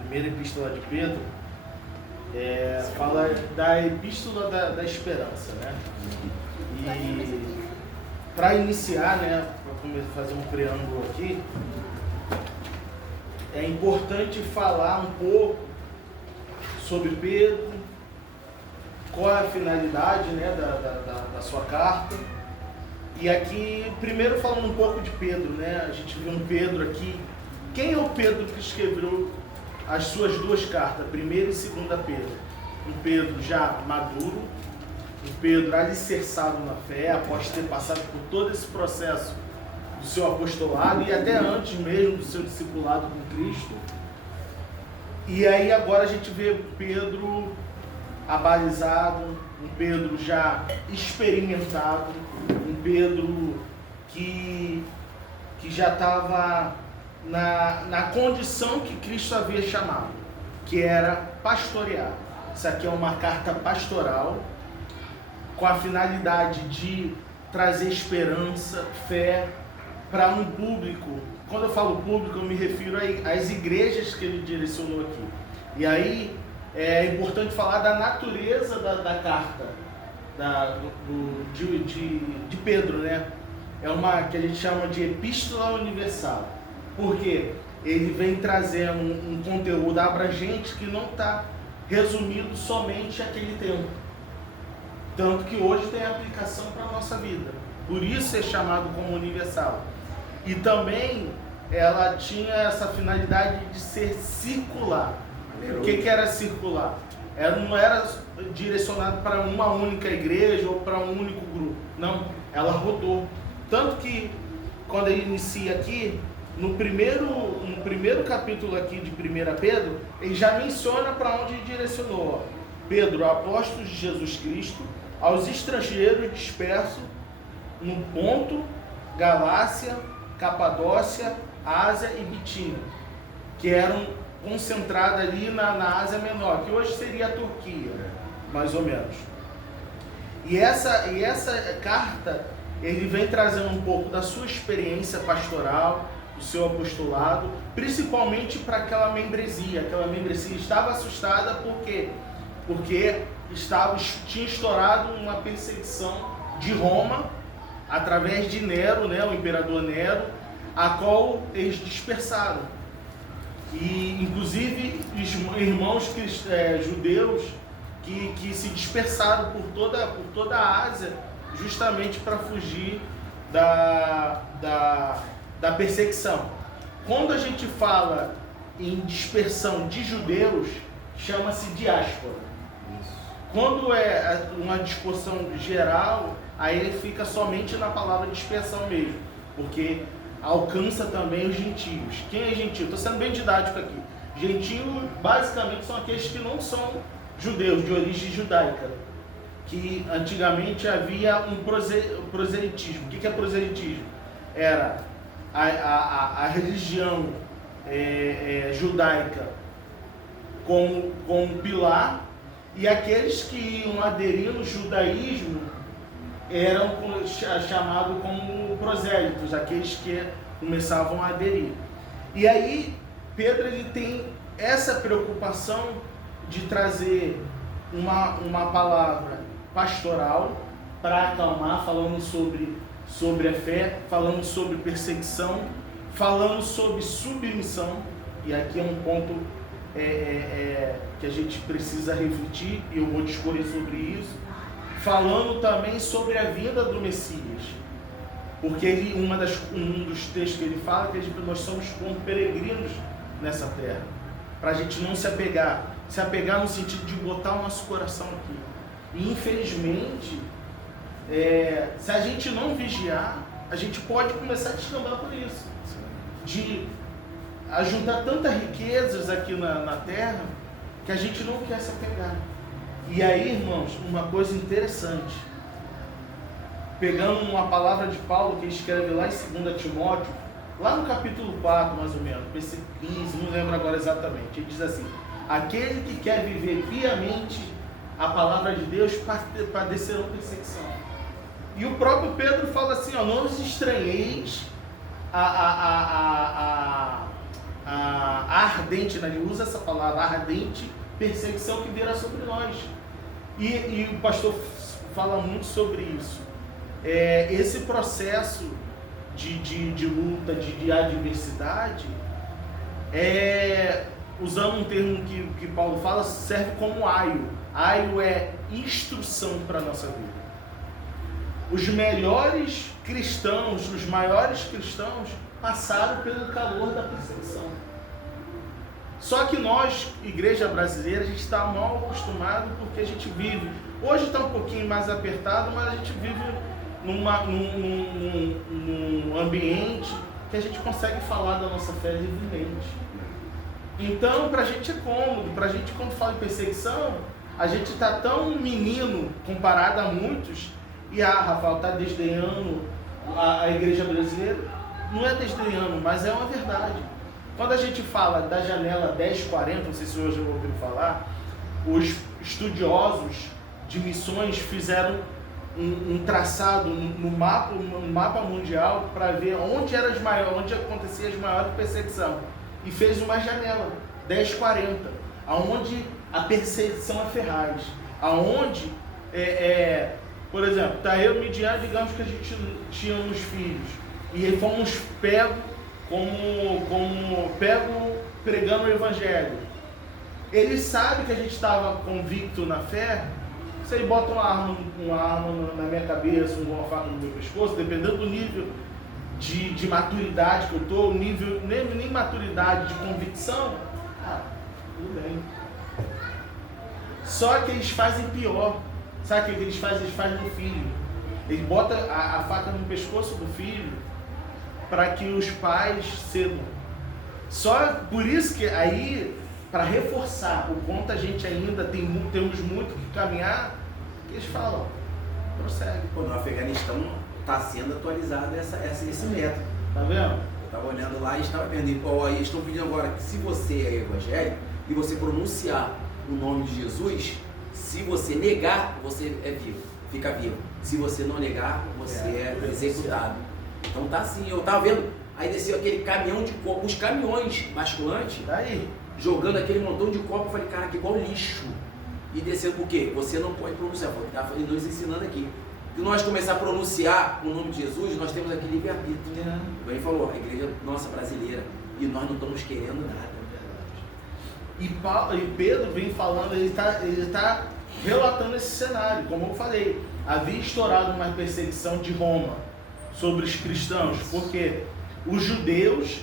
primeira epístola de Pedro, fala da epístola da esperança, né? E para iniciar, né, para fazer um preâmbulo aqui, é importante falar um pouco sobre Pedro, qual é a finalidade, né, da sua carta. E aqui, primeiro falando um pouco de Pedro, né? A gente viu um Pedro aqui. Quem é o Pedro que escreveu as suas duas cartas, primeira e segunda Pedro? Um Pedro já maduro, um Pedro alicerçado na fé, após ter passado por todo esse processo do seu apostolado e até antes mesmo do seu discipulado com Cristo. E aí agora a gente vê Pedro abalizado, um Pedro já experimentado, um Pedro que já estava na condição que Cristo havia chamado, que era pastorear. Isso aqui é uma carta pastoral, com a finalidade de trazer esperança, fé para um público. Quando eu falo público, eu me refiro às igrejas que ele direcionou aqui. E aí é importante falar da natureza da carta de Pedro, né? É uma que a gente chama de epístola universal, porque ele vem trazendo um conteúdo abrangente que não está resumido somente àquele tempo. Tanto que hoje tem aplicação para a nossa vida. Por isso é chamado como universal. E também ela tinha essa finalidade de ser circular. O que era circular? Ela não era direcionada para uma única igreja ou para um único grupo. Não, ela rodou. Tanto que quando ele inicia aqui, no primeiro capítulo aqui de 1 Pedro, ele já menciona para onde ele direcionou. Pedro, apóstolo de Jesus Cristo, aos estrangeiros dispersos no Ponto, Galácia, Capadócia, Ásia e Bitínia, que eram concentradas ali na Ásia Menor, que hoje seria a Turquia, mais ou menos. E essa carta, ele vem trazendo um pouco da sua experiência pastoral, do seu apostolado, principalmente para aquela membresia. Aquela membresia estava assustada porque tinha estourado uma perseguição de Roma, através de Nero, né, o imperador Nero, a qual eles dispersaram. E inclusive irmãos judeus que se dispersaram por toda a Ásia, justamente para fugir da perseguição. Quando a gente fala em dispersão de judeus, chama-se diáspora. Quando é uma dispersão geral, aí fica somente na palavra dispersão mesmo, porque alcança também os gentios. Quem é gentio? Estou sendo bem didático aqui. Gentio, basicamente, são aqueles que não são judeus, de origem judaica, que antigamente havia um proselitismo. O que é proselitismo? Era a religião judaica como pilar, e aqueles que iam aderir no judaísmo eram chamados como prosélitos, aqueles que começavam a aderir. E aí Pedro ele tem essa preocupação de trazer uma palavra pastoral para acalmar, falando sobre a fé, falando sobre perseguição, falando sobre submissão. E aqui é um ponto que a gente precisa refletir, e eu vou discorrer sobre isso, falando também sobre a vinda do Messias, porque um dos textos que ele fala que nós somos como peregrinos nessa terra, para a gente não se apegar no sentido de botar o nosso coração aqui. E infelizmente, se a gente não vigiar, a gente pode começar a descambar por isso, de ajuntar tantas riquezas aqui na terra, que a gente não quer se apegar. E aí, irmãos, uma coisa interessante, pegando uma palavra de Paulo que ele escreve lá em 2 Timóteo, lá no capítulo 4, mais ou menos, versículo 15, não lembro agora exatamente, ele diz assim: aquele que quer viver piamente a palavra de Deus padecerão perseguição. E o próprio Pedro fala assim, não os estranheis a a ardente, né? Ele usa essa palavra, ardente perseguição que virá sobre nós. E o pastor fala muito sobre isso. Esse processo de luta, de adversidade, usando um termo que Paulo fala, serve como aio. Aio é instrução para a nossa vida. Os melhores cristãos, os maiores cristãos, passaram pelo calor da perseguição. Só que nós, igreja brasileira, a gente está mal acostumado porque a gente vive. Hoje está um pouquinho mais apertado, mas a gente vive num ambiente que a gente consegue falar da nossa fé livremente. Então, para a gente é cômodo. Para a gente, quando fala em perseguição, a gente está tão menino comparado a muitos. E Rafael está desdenhando a igreja brasileira. Não é desdenhando, mas é uma verdade. Quando a gente fala da janela 1040, não sei se hoje eu ouvi falar, os estudiosos de missões fizeram um traçado no mapa mundial para ver onde acontecia as maiores perseguições. E fez uma janela 1040, aonde a perseguição é ferraz, aonde por exemplo, está eu e Midian, digamos que a gente tinha uns filhos e fomos pegos pregando o evangelho. Ele sabe que a gente estava convicto na fé. Você bota uma arma na minha cabeça, uma faca no meu pescoço, dependendo do nível de maturidade que eu estou, nível nem maturidade de convicção, tudo bem. Só que eles fazem pior. Sabe o que eles fazem? Eles fazem no filho. Eles botam a faca no pescoço do filho para que os pais cedam. Só por isso que aí, para reforçar o quanto a gente ainda temos muito que caminhar, eles falam, prossegue. No Afeganistão está sendo atualizado esse método. Tá vendo? Eu estava olhando lá e estava vendo, eles estão pedindo agora que se você é evangélico e você pronunciar o nome de Jesus, se você negar, você fica vivo. Se você não negar, você é executado. Então tá assim, eu tava vendo, aí desceu aquele caminhão de copo, os caminhões basculantes, jogando aquele montão de copo, eu falei, cara, que igual lixo. E descendo por quê? Você não pode pronunciar, porque tá nos ensinando aqui. Se nós começar a pronunciar o nome de Jesus, nós temos aquele livre-arbítrio. Ele falou, a igreja nossa brasileira, e nós não estamos querendo nada. E Pedro vem falando, ele está relatando esse cenário. Como eu falei, havia estourado uma perseguição de Roma sobre os cristãos, porque os judeus,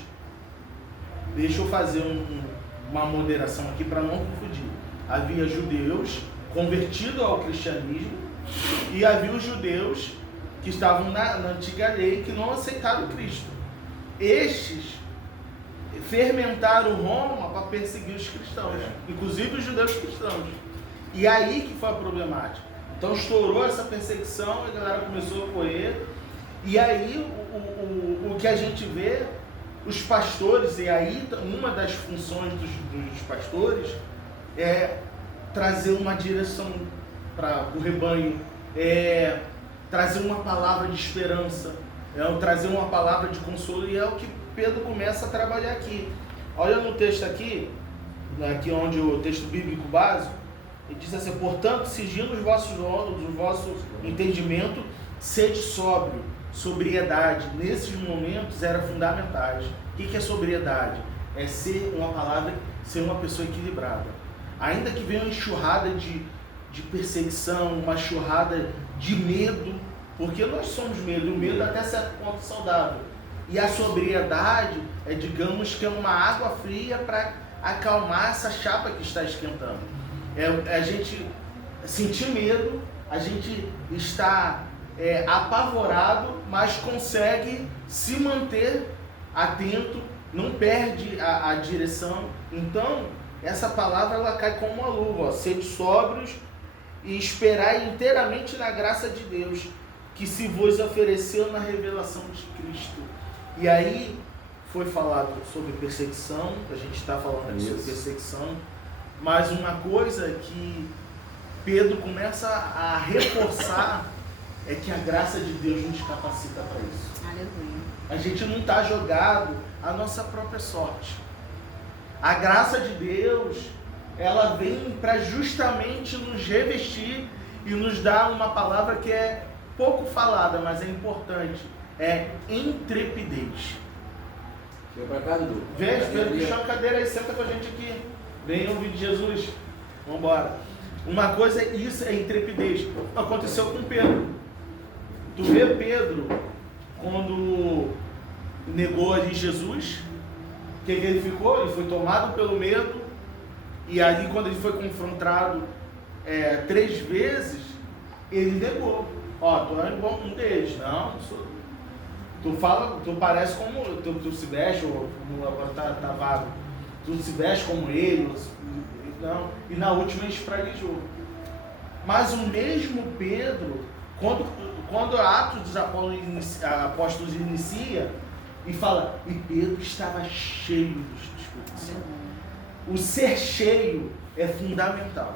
deixa eu fazer uma moderação aqui para não confundir, havia judeus convertidos ao cristianismo e havia os judeus que estavam na antiga lei que não aceitaram Cristo. Estes fermentaram Roma para perseguir os cristãos, inclusive os judeus cristãos. E aí que foi a problemática. Então estourou essa perseguição, a galera começou a correr. E aí o que a gente vê, os pastores, e aí uma das funções dos pastores é trazer uma direção para o rebanho, trazer uma palavra de esperança, trazer uma palavra de consolo, e é o que Pedro começa a trabalhar aqui. Olha no texto aqui onde o texto bíblico básico, ele diz assim, portanto, sigindo os vossos olhos, o vosso entendimento, sede sóbrio. Sobriedade, nesses momentos, era fundamentais. O que é sobriedade? É ser uma pessoa equilibrada. Ainda que venha uma enxurrada de perseguição, uma enxurrada de medo, porque nós somos medo, o medo até certo ponto saudável. E a sobriedade digamos que é uma água fria para acalmar essa chapa que está esquentando. A gente sentir medo, a gente está apavorado, mas consegue se manter atento, não perde a direção. Então, essa palavra ela cai como uma luva, sede sóbrios e esperai inteiramente na graça de Deus, que se vos ofereceu na revelação de Cristo. E aí foi falado sobre perseguição, a gente está falando aqui sobre perseguição, mas uma coisa que Pedro começa a reforçar é que a graça de Deus nos capacita para isso. Aleluia. A gente não está jogado à nossa própria sorte. A graça de Deus, ela vem para justamente nos revestir e nos dar uma palavra que é pouco falada, mas é importante. É intrepidez. Vem pra cá, Dudu. Vem, puxa a cadeira aí, senta com a gente aqui. Vem ouvir de Jesus. Vamos embora. Uma coisa, isso é intrepidez. Aconteceu com Pedro. Tu vê Pedro, quando negou ali Jesus, o que ele ficou? Ele foi tomado pelo medo. E ali, quando ele foi confrontado 3 vezes, ele negou. Ó, tu é um deles. Não sou. Tu parece como, tu se veste, ou como agora tá vago, tu se veste como ele, não, e na última ele espraguejou. Mas o mesmo Pedro, quando Atos dos Apóstolos inicia, e fala, e Pedro estava cheio do Espírito Santo. O ser cheio é fundamental.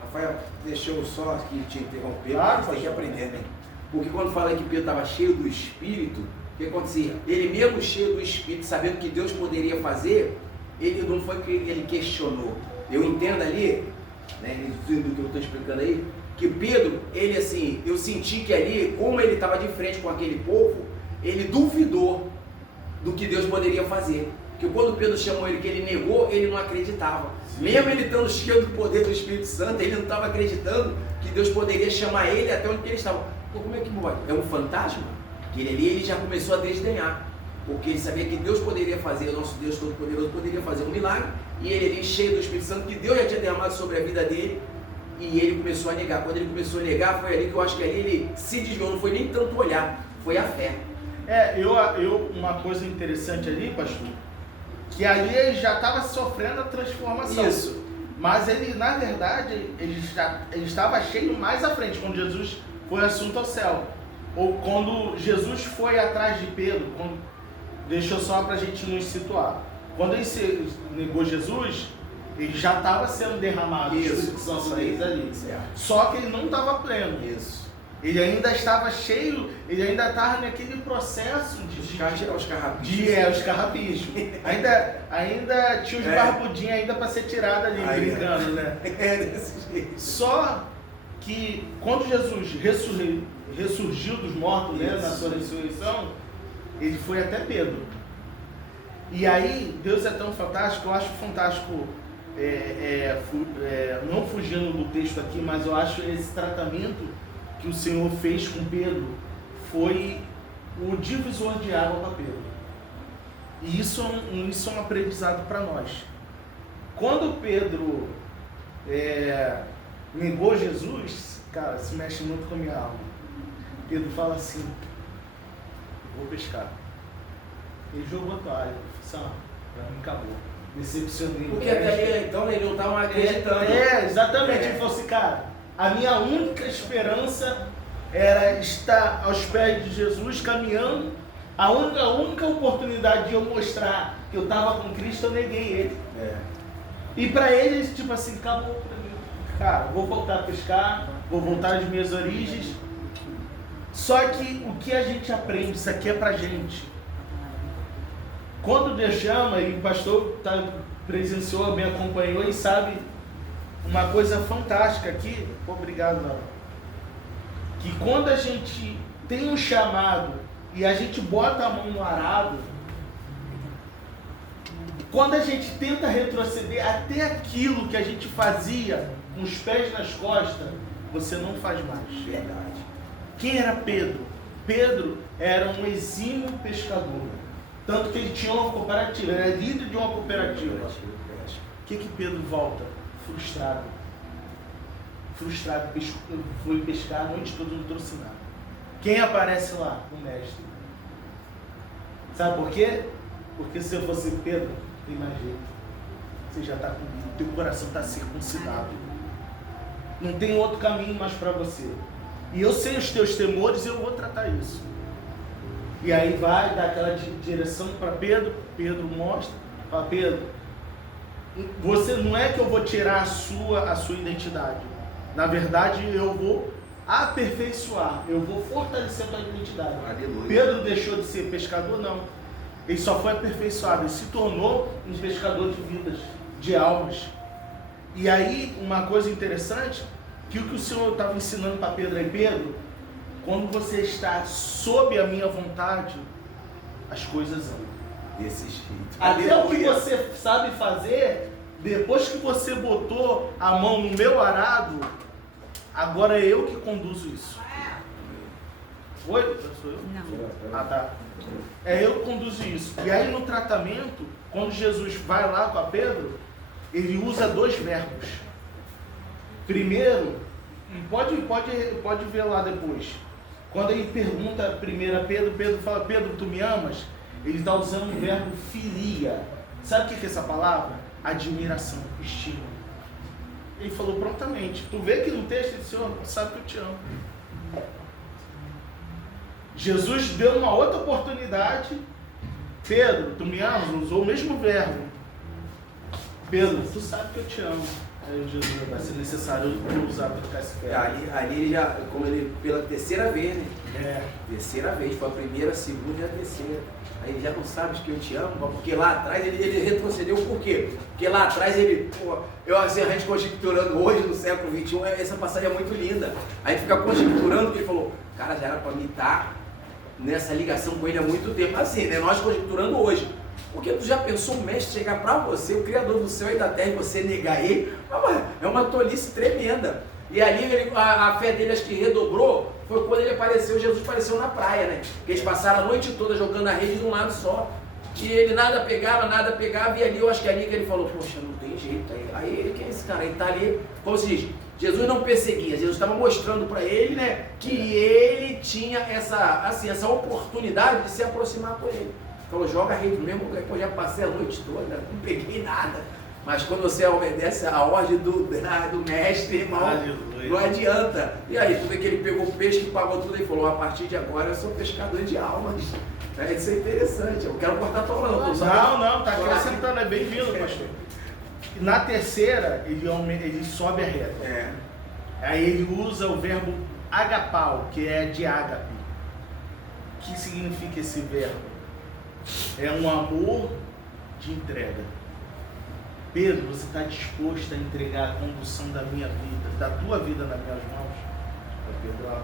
Rafael, deixa eu só aqui te interromper, Claro, você tem que aprender, né? Porque quando fala que Pedro estava cheio do Espírito, o que acontecia? Ele mesmo cheio do Espírito, sabendo que Deus poderia fazer, ele não foi que ele questionou. Eu entendo ali, né, do que eu estou explicando aí, que Pedro, ele assim, eu senti que ali, como ele estava de frente com aquele povo, ele duvidou do que Deus poderia fazer. Porque quando Pedro chamou ele, que ele negou, ele não acreditava. Sim. Mesmo ele estando cheio do poder do Espírito Santo, ele não estava acreditando que Deus poderia chamar ele até onde ele estava. Pô, como é que pode? É um fantasma? Que ele ali, ele já começou a desdenhar. Porque ele sabia que Deus poderia fazer, o nosso Deus Todo-Poderoso poderia fazer um milagre, e ele ali cheio do Espírito Santo, que Deus já tinha derramado sobre a vida dele, e ele começou a negar. Quando ele começou a negar, foi ali que eu acho que ali ele se desviou, não foi nem tanto olhar, foi a fé. Uma coisa interessante ali, pastor, que ali ele já estava sofrendo a transformação. Isso. Mas ele, na verdade, ele estava cheio mais à frente, quando Jesus foi assunto ao céu. Ou quando Jesus foi atrás de Pedro, deixa só para a gente nos situar. Quando ele se negou Jesus, ele já estava sendo derramado o Espírito Santo ali. Só que ele não estava pleno. Isso. Ele ainda estava cheio, ele ainda estava naquele processo os carrapichos. Os carrapichos. Ainda tinha os barbudinhos ainda para ser tirado ali, brincando, né? Desse jeito. Só que quando Jesus ressurgiu dos mortos, né, na sua ressurreição, ele foi até Pedro. E aí, Deus é tão fantástico, eu acho fantástico, não fugindo do texto aqui, mas eu acho esse tratamento que o Senhor fez com Pedro foi o divisor de água para Pedro. E isso é um aprendizado para nós. Quando Pedro negou Jesus, cara, se mexe muito com a minha alma. Pedro fala assim, vou pescar. Ele jogou a toalha, para mim acabou. Decepcionei. Porque até ali, então, ele não estava acreditando. Exatamente. Ele falou assim, cara, a minha única esperança era estar aos pés de Jesus, caminhando. A única oportunidade de eu mostrar que eu estava com Cristo, eu neguei ele. E para ele, tipo assim, acabou para mim. Cara, vou voltar a pescar, vou voltar às minhas origens. Só que o que a gente aprende, isso aqui é pra gente. Quando Deus chama, e o pastor presenciou, me acompanhou e sabe uma coisa fantástica aqui, obrigado, Laura, que quando a gente tem um chamado e a gente bota a mão no arado, quando a gente tenta retroceder até aquilo que a gente fazia com os pés nas costas, você não faz mais. Verdade. Quem era Pedro? Pedro era um exímio pescador. Tanto que ele tinha uma cooperativa, ele era líder de uma cooperativa. O que Pedro volta? Frustrado. Foi pescar a noite toda, não trouxe nada. Quem aparece lá? O mestre. Sabe por quê? Porque se eu fosse Pedro, tem mais jeito. Você já está comigo, teu coração está circuncidado. Não tem outro caminho mais para você. E eu sei os teus temores e eu vou tratar isso. E aí vai dar aquela direção para Pedro. Pedro mostra, fala, Pedro, você não é que eu vou tirar a sua identidade. Na verdade, eu vou aperfeiçoar, eu vou fortalecer a tua identidade. Aleluia. Pedro deixou de ser pescador? Não. Ele só foi aperfeiçoado, ele se tornou um pescador de vidas, de almas. E aí, uma coisa interessante, que o que o Senhor estava ensinando para Pedro e Pedro, quando você está sob a minha vontade, as coisas andam. Desse jeito. Até o que você sabe fazer, depois que você botou a mão no meu arado, agora é eu que conduzo isso. Oi? Sou eu? Não. Ah, tá. É eu que conduzo isso. E aí no tratamento, quando Jesus vai lá com a Pedro, ele usa 2 verbos. Primeiro, pode ver lá depois. Quando ele pergunta primeiro a Pedro, Pedro fala, Pedro, tu me amas? Ele está usando o verbo filia. Sabe o que é essa palavra? Admiração, estima. Ele falou prontamente. Tu vê que no texto ele disse, Senhor, sabe que eu te amo. Jesus deu uma outra oportunidade. Pedro, tu me amas? Usou o mesmo verbo. Pedro, tu sabe que eu te amo. Aí Jesus, vai ser necessário eu usar para ficar esse verbo. Ali ele já, como ele, pela terceira vez, né? Terceira vez, foi a primeira, a segunda e a terceira. Aí ele já não sabe que eu te amo, porque lá atrás ele retrocedeu, por quê? Porque lá atrás ele, a gente conjecturando hoje, no século XXI, essa passagem é muito linda. A gente fica conjecturando, que ele falou, cara, já era para mim estar nessa ligação com ele há muito tempo. Assim, né? Nós conjecturando hoje. Porque tu já pensou o mestre chegar para você, o Criador do céu e da terra, e você negar ele? É uma tolice tremenda. E ali a fé dele acho que redobrou, foi quando ele apareceu, Jesus apareceu na praia, né? Porque eles passaram a noite toda jogando a rede de um lado só. E ele nada pegava, e ali eu acho que é ali que ele falou, poxa, não tem jeito. Aí ele, quem é esse cara? Ele tá ali, como se diz, Jesus não perseguia, Jesus estava mostrando para ele, né, que ele tinha essa oportunidade de se aproximar com ele. Falou, joga a rede no mesmo lugar, eu já passei a noite toda, não peguei nada. Mas quando você obedece a ordem do mestre, irmão, não adianta. E aí, tu vê que ele pegou o peixe, que pagou tudo e falou, a partir de agora eu sou pescador de almas. Isso é interessante, eu quero cortar tua aula. Não, tá acrescentando, é bem-vindo, pastor. Na terceira, ele sobe a reta. Aí ele usa o verbo agapau, que é de ágape. O que significa esse verbo? É um amor de entrega. Pedro, você está disposto a entregar a condução da minha vida, da tua vida nas minhas mãos? Pedro, a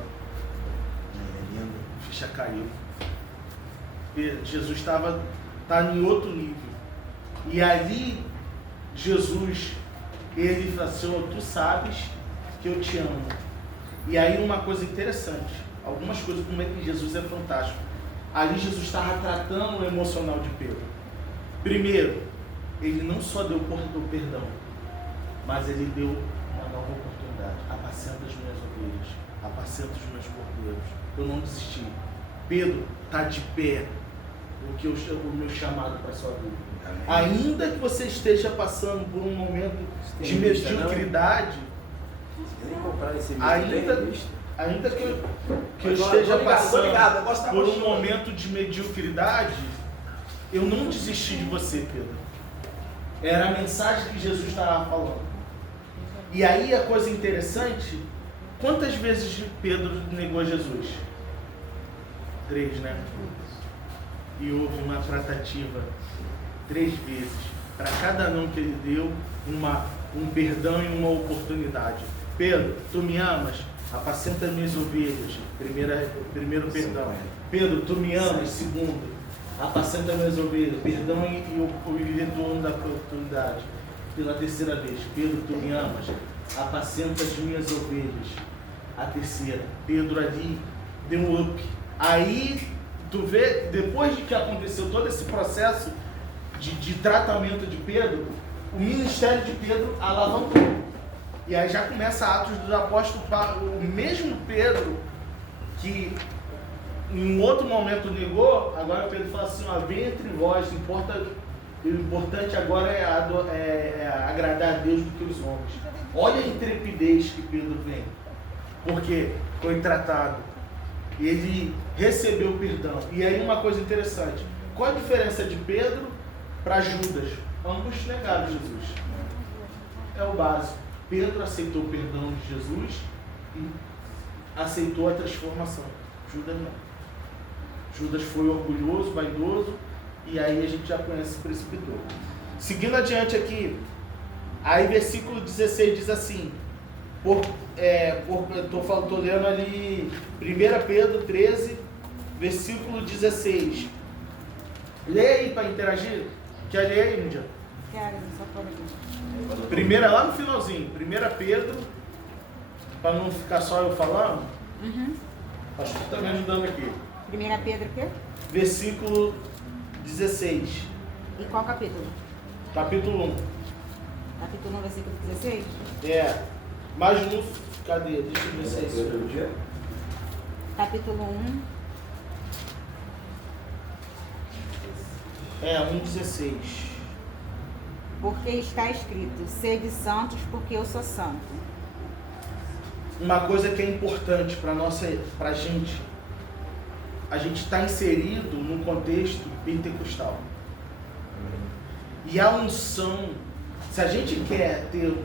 ficha caiu. Jesus está em outro nível. E ali, Jesus, ele fala, Senhor, tu sabes que eu te amo. E aí uma coisa interessante, algumas coisas, como é que Jesus é fantástico. Ali Jesus estava tratando o emocional de Pedro. Primeiro, ele não só deu o perdão, mas ele deu uma nova oportunidade. Apacenta as minhas ovelhas, apacenta os meus cordeiros. Eu não desisti. Pedro está de pé, o meu chamado para a sua vida. Ainda que você esteja passando por um momento de mediocridade, ainda que eu esteja passando por um momento de mediocridade, eu não desisti de você, Pedro. Era a mensagem que Jesus estava falando. E aí a coisa interessante, quantas vezes Pedro negou Jesus? 3, né? E houve uma tratativa 3 vezes. Para cada não que ele deu, um perdão e uma oportunidade. Pedro, tu me amas? Apacenta minhas ovelhas. Primeiro perdão. Pedro, tu me amas? Segundo, apacenta minhas ovelhas. Perdão e o retorno da oportunidade. Pela terceira vez, Pedro, tu me amas? Apacenta as minhas ovelhas. A terceira, Pedro ali deu um up. Aí, tu vê, depois de que aconteceu todo esse processo de tratamento de Pedro, o ministério de Pedro alavancou. E aí já começa Atos dos Apóstolos, o mesmo Pedro que em outro momento negou, agora Pedro fala assim, vem entre vós, o importante agora é agradar a Deus do que os homens. Olha a intrepidez que Pedro vem, porque foi tratado, ele recebeu perdão. E aí uma coisa interessante, qual a diferença de Pedro para Judas? Ambos negaram Jesus. É o básico. Pedro aceitou o perdão de Jesus e aceitou a transformação. Judas não. Judas foi orgulhoso, vaidoso E aí a gente já conhece o princípio todo. Seguindo adiante aqui, aí versículo 16 diz assim, estou lendo ali 1 Pedro 13, versículo 16. Lê aí para interagir. Quer ler aí, Mundial? Quero, só por aqui. Primeira, lá no finalzinho, 1 Pedro, para não ficar só eu falando, o pastor está me ajudando aqui. 1 Pedro o quê? Versículo 16. E qual capítulo? Capítulo 1. Capítulo 1, versículo 16? Mas no... Cadê? Deixa eu ver se é isso. Capítulo 1. 1,16. Porque está escrito, sede santos porque eu sou santo. Uma coisa que é importante pra gente, a gente está inserido num contexto pentecostal. E a unção, se a gente quer ter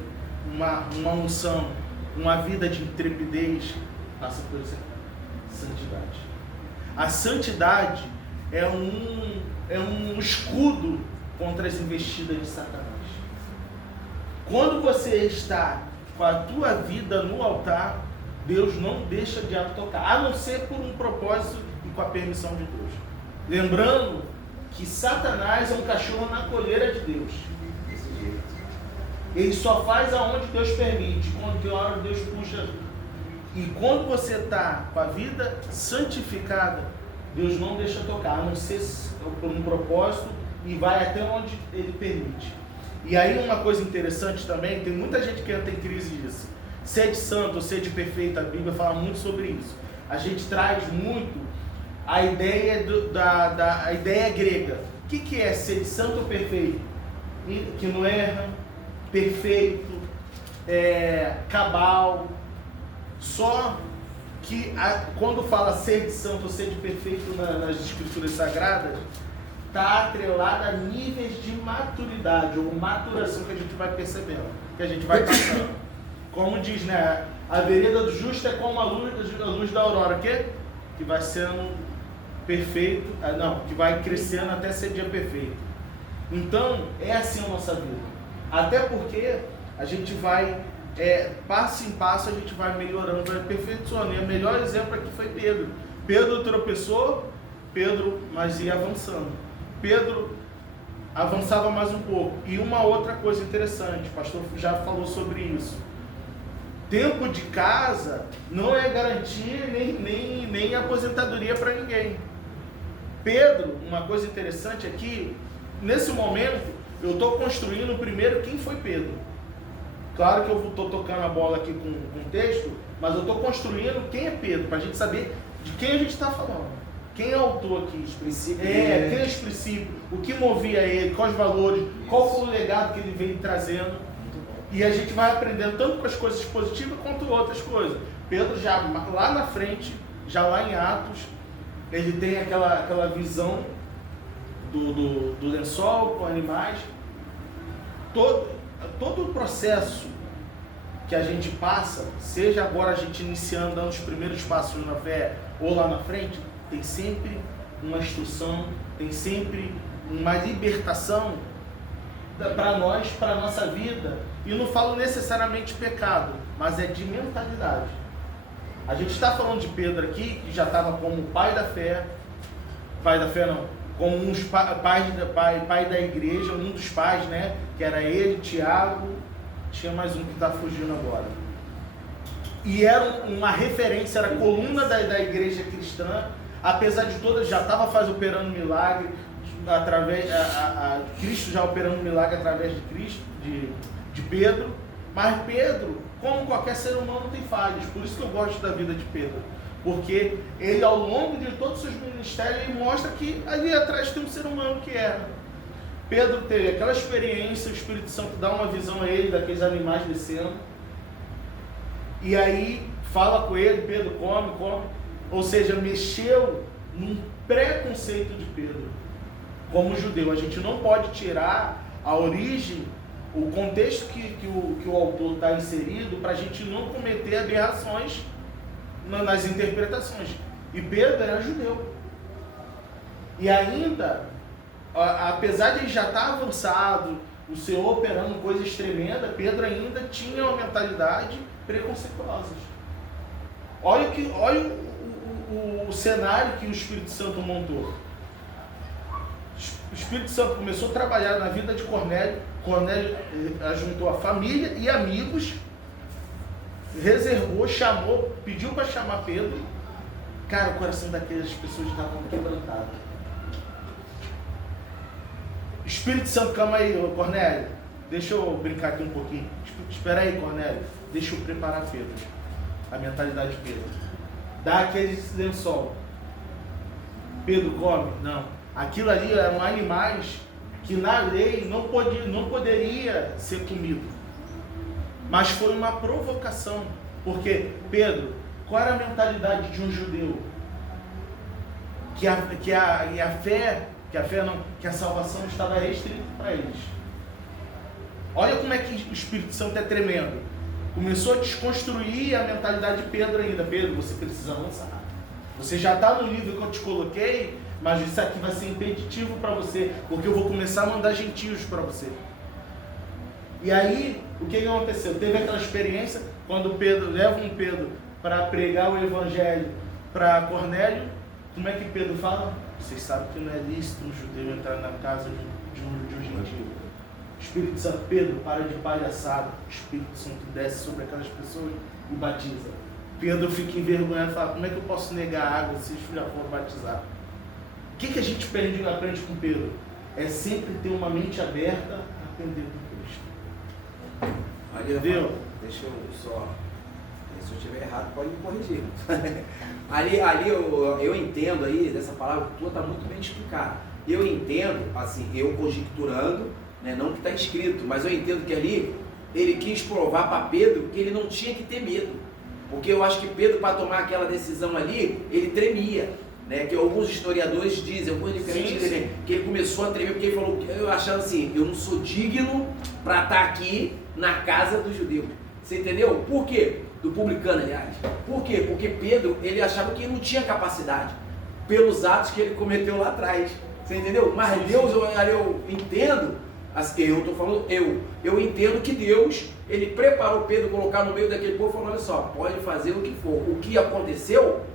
uma unção, uma vida de intrepidez, passa por isso, santidade. A santidade é um escudo contra as investidas de Satanás. Quando você está com a tua vida no altar, Deus não deixa o diabo tocar, a não ser por um propósito e com a permissão de Deus. Lembrando que Satanás é um cachorro na coleira de Deus. Ele só faz aonde Deus permite, quando tem hora Deus puxa. E quando você está com a vida santificada, Deus não deixa tocar, a não ser por um propósito, e vai até onde Ele permite. E aí uma coisa interessante também, tem muita gente que entra em crise disso. Sede santo ou sede perfeita, a Bíblia fala muito sobre isso. A gente traz muito a ideia a ideia grega. O que é sede santo ou perfeito? Que não erra, perfeito, cabal. Só que quando fala sede santo ou sede perfeito nas escrituras sagradas, está atrelada a níveis de maturidade ou maturação que a gente vai percebendo, que a gente vai passando. Como diz, né? A vereda do justo é como a luz da aurora, que vai sendo perfeito, que vai crescendo até ser dia perfeito. Então, é assim a nossa vida. Até porque a gente vai, passo em passo, a gente vai melhorando, vai aperfeiçoando. E o melhor exemplo aqui foi Pedro. Pedro tropeçou, mas ia avançando. Pedro avançava mais um pouco. E uma outra coisa interessante, o pastor já falou sobre isso. Tempo de casa não é garantia nem aposentadoria para ninguém. Pedro, uma coisa interessante aqui, nesse momento, eu estou construindo primeiro quem foi Pedro. Claro que eu estou tocando a bola aqui com o texto, mas eu estou construindo quem é Pedro, para a gente saber de quem a gente está falando. Quem é o autor aqui? Os princípios. Quem é os princípios? O que movia ele? Quais valores? Isso. Qual foi o legado que ele veio trazendo? E a gente vai aprendendo tanto com as coisas positivas quanto outras coisas. Pedro já lá na frente, já lá em Atos, ele tem aquela visão do lençol com animais. Todo o processo que a gente passa, seja agora a gente iniciando, dando os primeiros passos na fé ou lá na frente, tem sempre uma instrução, tem sempre uma libertação para nós, para a nossa vida. E não falo necessariamente pecado, mas é de mentalidade. A gente está falando de Pedro aqui, que já estava como pai da fé não, como pai da igreja, um dos pais, né? Que era ele, Tiago, tinha mais um que está fugindo agora. E era uma referência, era a coluna da igreja cristã. Apesar de todas, já estava operando milagre, Cristo já operando milagre através de Cristo, de Pedro. Mas Pedro, como qualquer ser humano, tem falhas. Por isso que eu gosto da vida de Pedro. Porque ele, ao longo de todos os seus ministérios, ele mostra que ali atrás tem um ser humano que era. Pedro teve aquela experiência, o Espírito Santo dá uma visão a ele daqueles animais descendo. E aí fala com ele, Pedro, come. Ou seja, mexeu num preconceito de Pedro. Como judeu, a gente não pode tirar a origem, o contexto que o autor está inserido, para a gente não cometer aberrações nas interpretações. E Pedro era judeu. E ainda apesar de ele já estar avançado, o Senhor operando coisas tremendas, Pedro ainda tinha uma mentalidade preconceituosa. Olha o cenário que o Espírito Santo montou. O Espírito Santo começou a trabalhar na vida de Cornélio. Cornélio juntou a família e amigos, reservou, chamou, pediu para chamar Pedro. Cara, o coração daquelas pessoas estava quebrantado. Espírito Santo, calma aí, Cornélio. Deixa eu brincar aqui um pouquinho. Espera aí, Cornélio. Deixa eu preparar Pedro. A mentalidade de Pedro. Dá aquele lençol. Pedro come? Não. Aquilo ali eram animais que na lei não poderia ser comido. Mas foi uma provocação. Porque, Pedro, qual era a mentalidade de um judeu? Que a salvação estava restrita para eles. Olha como é que o Espírito Santo é tremendo. Começou a desconstruir a mentalidade de Pedro ainda. Pedro, você precisa avançar. Você já está no nível que eu te coloquei, mas isso aqui vai ser impeditivo para você, porque eu vou começar a mandar gentios para você. E aí, o que aconteceu? Teve aquela experiência, quando Pedro leva um Pedro para pregar o evangelho para Cornélio. Como é que Pedro fala? Vocês sabem que não é lícito um judeu entrar na casa de um gentio. Espírito Santo, Pedro, para de palhaçada. O Espírito Santo desce sobre aquelas pessoas e batiza. Pedro fica envergonhado e fala: como é que eu posso negar a água se eles já foram batizados? O que a gente aprende com Pedro? É sempre ter uma mente aberta a aprender com Cristo. Entendeu? Deixa eu só... Se eu estiver errado, pode me corrigir. ali eu entendo aí, dessa palavra tua está muito bem explicada. Eu entendo, assim, eu conjecturando, né, não que está escrito, mas eu entendo que ali ele quis provar para Pedro que ele não tinha que ter medo. Porque eu acho que Pedro, para tomar aquela decisão ali, ele tremia. Né, que alguns historiadores dizem, alguns diferentes dizem, que ele começou a tremer porque ele falou, eu achava assim, eu não sou digno para estar aqui na casa dos judeus. Você entendeu? Por quê? Do publicano, aliás. Por quê? Porque Pedro, ele achava que ele não tinha capacidade, pelos atos que ele cometeu lá atrás. Você entendeu? Mas Deus, eu entendo, assim, eu entendo que Deus, ele preparou Pedro, colocar no meio daquele povo e falou: olha só, pode fazer o que for. O que aconteceu,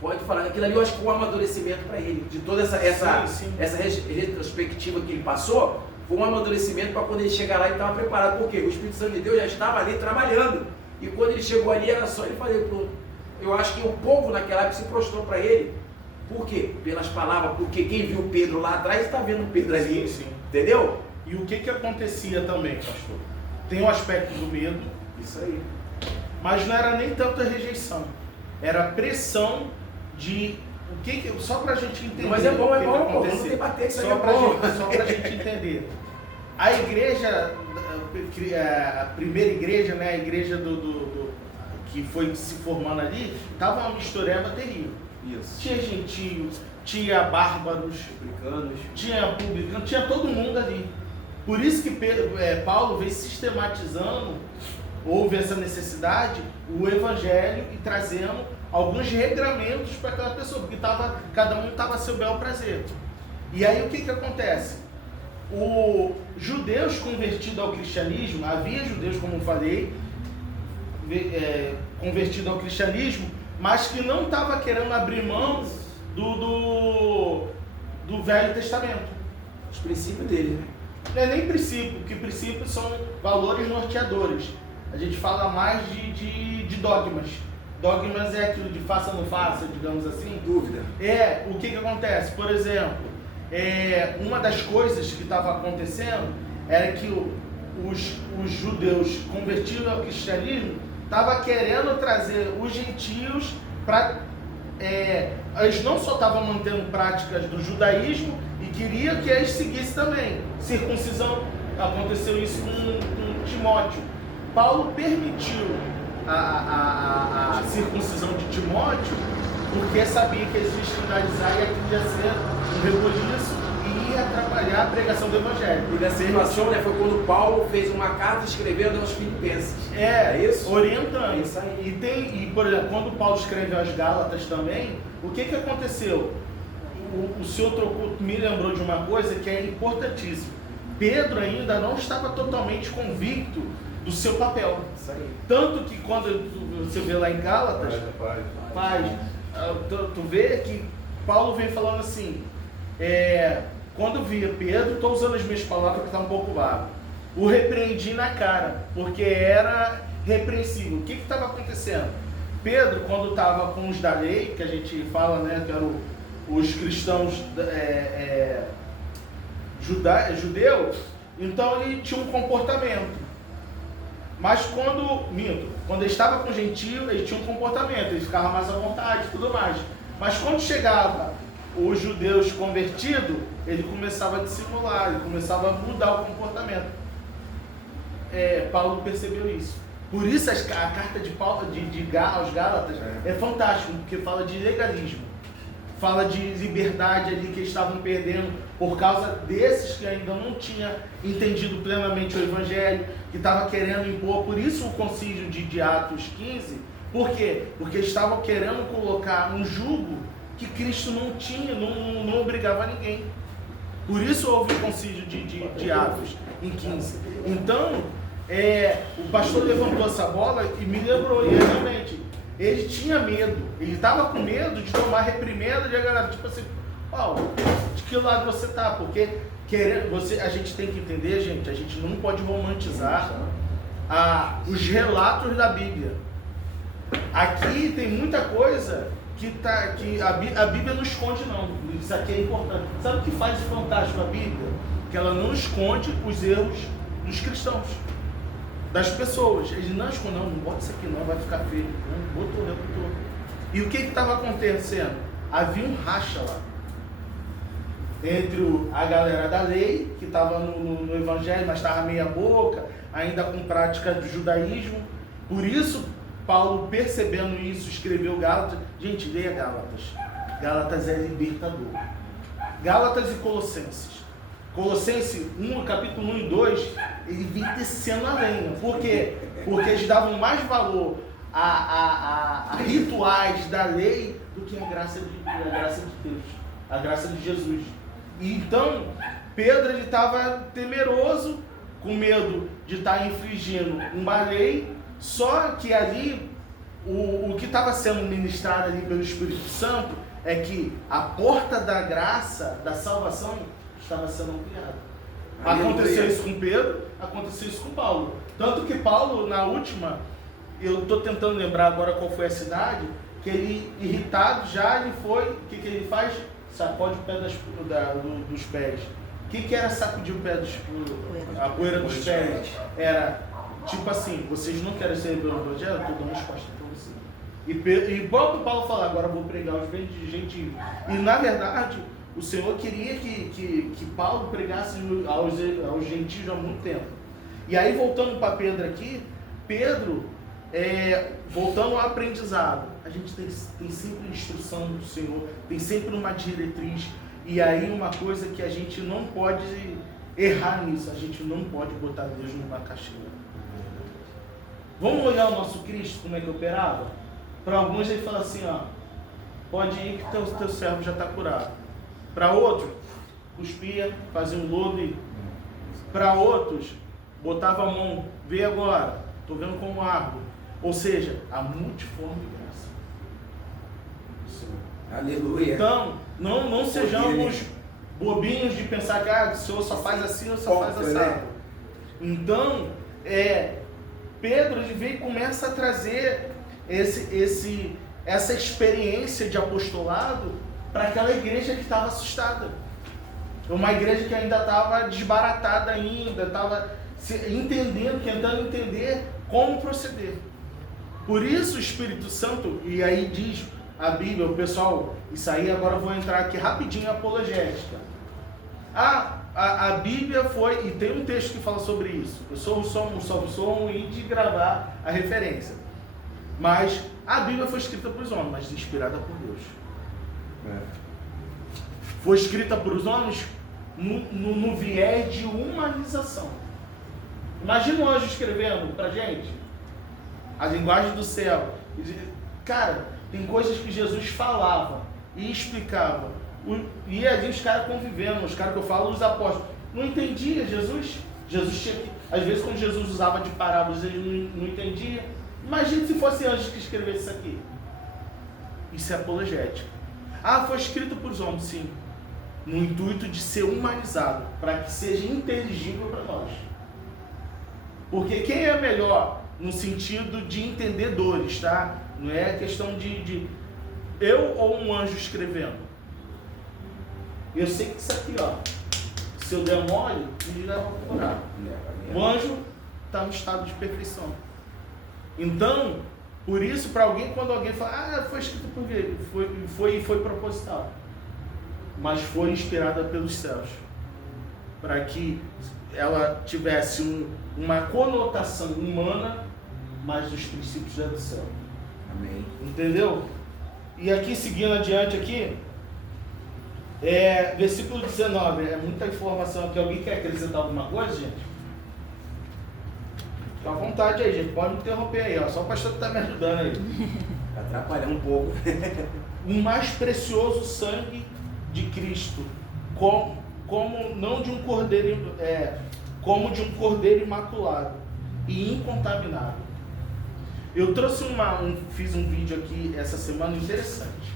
pode falar. Aquilo ali eu acho que foi um amadurecimento para ele. De toda essa retrospectiva que ele passou, foi um amadurecimento para quando ele chegar lá ele estava preparado. Por quê? O Espírito Santo de Deus já estava ali trabalhando. E quando ele chegou ali, era só ele fazer pronto. Eu acho que o povo naquela época se prostrou para ele. Por quê? Pelas palavras. Porque quem viu Pedro lá atrás está vendo Pedro ali. Sim. Entendeu? E o que acontecia também, pastor? Tem o aspecto do medo. Isso aí. Mas não era nem tanto a rejeição. Era a pressão de... só para a gente entender. Mas é bom, vamos debater isso aí. Só para a gente entender. A igreja, a primeira igreja, né, a igreja que foi se formando ali, estava uma mistureba terrível. Isso. Tinha gentios, tinha bárbaros, tinha publicanos, tinha todo mundo ali. Por isso que Paulo veio sistematizando, houve essa necessidade, o evangelho e trazendo alguns regramentos para aquela pessoa, porque cada um estava a seu bel prazer. E aí o que acontece? Os judeus convertidos ao cristianismo, havia judeus, como eu falei, convertidos ao cristianismo, mas que não estavam querendo abrir mão do Velho Testamento. Os princípios dele, né? Não é nem princípio, porque princípios são valores norteadores. A gente fala mais de dogmas. Dogmas é aquilo de faça ou não faça, digamos assim. Dúvida. O que acontece? Por exemplo, uma das coisas que estava acontecendo era que os judeus convertidos ao cristianismo estavam querendo trazer os gentios para... eles não só estavam mantendo práticas do judaísmo e queriam que eles seguissem também. Circuncisão, aconteceu isso com Timóteo. Paulo permitiu a circuncisão de Timóteo porque sabia que eles iam escandalizar e aquilo ia ser um reboliço e ia atrapalhar a pregação do evangelho. E nessa situação, né, foi quando Paulo fez uma carta escrevendo aos filipenses. É isso? Orientando. É isso aí. Por exemplo, quando Paulo escreveu aos Gálatas também, o que aconteceu? o senhor trocou, me lembrou de uma coisa que é importantíssima. Pedro ainda não estava totalmente convicto do seu papel. Isso aí. Tanto que quando você vê lá em Gálatas, tu vê que Paulo vem falando assim, quando via Pedro, estou usando as minhas palavras que está um pouco vago, o repreendi na cara, porque era repreensível. O que estava acontecendo? Pedro, quando estava com os da lei, que a gente fala, né, que eram os cristãos judeus, então ele tinha um comportamento. Mas quando ele estava com o gentio, ele tinha um comportamento, ele ficava mais à vontade e tudo mais. Mas quando chegava os judeus convertidos, ele começava a dissimular, ele começava a mudar o comportamento. Paulo percebeu isso. Por isso a carta de Paulo aos Gálatas é fantástica, porque fala de legalismo, fala de liberdade ali que eles estavam perdendo por causa desses que ainda não tinham entendido plenamente o Evangelho, que estava querendo impor. Por isso o concílio de Atos 15, por quê? Porque eles estavam querendo colocar um jugo que Cristo não tinha, não obrigava ninguém. Por isso houve o concílio de Atos em 15. Então, o pastor levantou essa bola e me lembrou, e realmente, ele tinha medo, ele estava com medo de tomar reprimenda de a galera, tipo assim, Paulo, de que lado você está? Porque a gente tem que entender, gente, a gente não pode romantizar os relatos da Bíblia. Aqui tem muita coisa que a Bíblia não esconde, não. Isso aqui é importante. Sabe o que faz fantástico a Bíblia? Que ela não esconde os erros dos cristãos, das pessoas. Eles não escondem, não bota isso aqui não, vai ficar feio. Não, botou. E o que estava acontecendo? Havia um racha lá entre a galera da lei, que estava no Evangelho, mas estava meia boca, ainda com prática do judaísmo. Por isso, Paulo, percebendo isso, escreveu Gálatas. Gente, leia Gálatas. Gálatas é libertador. Gálatas e Colossenses. Colossenses 1, capítulo 1 e 2, ele vem descendo a lenha. Por quê? Porque eles davam mais valor a rituais da lei do que a graça de Deus, a graça de Jesus. E então, Pedro estava temeroso, com medo de estar infringindo uma lei, só que ali, o que estava sendo ministrado ali pelo Espírito Santo é que a porta da graça, da salvação, estava sendo ampliada. Aconteceu isso com Pedro, aconteceu isso com Paulo. Tanto que Paulo, na última, eu estou tentando lembrar agora qual foi a cidade, que ele, irritado já, ele foi, o que ele faz? Sacode o pé dos pés. O que era sacudir o pé a poeira dos pés? Era tipo assim, vocês não querem ser pelo Evangelho? Eu estou dando resposta para você. E próprio Paulo fala, agora eu vou pregar aos gentios. E na verdade, o Senhor queria que Paulo pregasse aos gentios há muito tempo. E aí, voltando para Pedro aqui, Pedro, voltando ao aprendizado, a gente tem sempre instrução do Senhor, tem sempre uma diretriz. E aí uma coisa que a gente não pode errar nisso, a gente não pode botar Deus numa caixinha. Vamos olhar o nosso Cristo, como é que operava? Para alguns ele fala assim, pode ir que teu servo já está curado. Para outros, cuspia, fazia um lodo e... Para outros, botava a mão, vê agora, estou vendo como árvore. Ou seja, a multiforme graça. Aleluia. Então, não sejamos bobinhos de pensar que o Senhor só faz assim ou só faz assim. Então, Pedro ele vem e começa a trazer essa experiência de apostolado para aquela igreja que estava assustada. Uma igreja que ainda estava desbaratada ainda, estava tentando entender como proceder. Por isso o Espírito Santo, e aí diz a Bíblia, o pessoal, isso aí agora eu vou entrar aqui rapidinho, apologética. A Bíblia foi, e tem um texto que fala sobre isso, eu sou ruim de gravar a referência, mas a Bíblia foi escrita por os homens, mas inspirada por Deus. Foi escrita por os homens no viés de humanização. Imagina o anjo escrevendo pra gente a linguagem do céu. Cara, tem coisas que Jesus falava e explicava. E ali os caras convivendo, os caras que eu falo, os apóstolos. Não entendia Jesus. Jesus tinha que. Às vezes, quando Jesus usava de parábolas, ele não entendia. Imagina se fosse anjo que escrevesse isso aqui. Isso é apologética. Ah, foi escrito por os homens, sim. No intuito de ser humanizado, para que seja inteligível para nós. Porque quem é melhor no sentido de entender dores, tá? Não é questão de eu ou um anjo escrevendo. Eu sei que isso aqui, ó, se eu der mole, ele leva a curar. O anjo está no estado de perfeição. Então, por isso, para alguém, quando alguém fala, foi escrito por quê? Foi proposital. Mas foi inspirada pelos céus. Para que ela tivesse uma conotação humana, mas dos princípios do céu. Amém. Entendeu? E aqui, seguindo adiante aqui, versículo 19, é muita informação aqui. Alguém quer acrescentar alguma coisa, gente? Fica à vontade aí, gente. Pode me interromper aí, ó. Só o pastor que está me ajudando aí. Atrapalhar um pouco. O mais precioso sangue de Cristo, como não de um cordeiro, como de um cordeiro imaculado e incontaminável. Eu trouxe fiz um vídeo aqui essa semana interessante.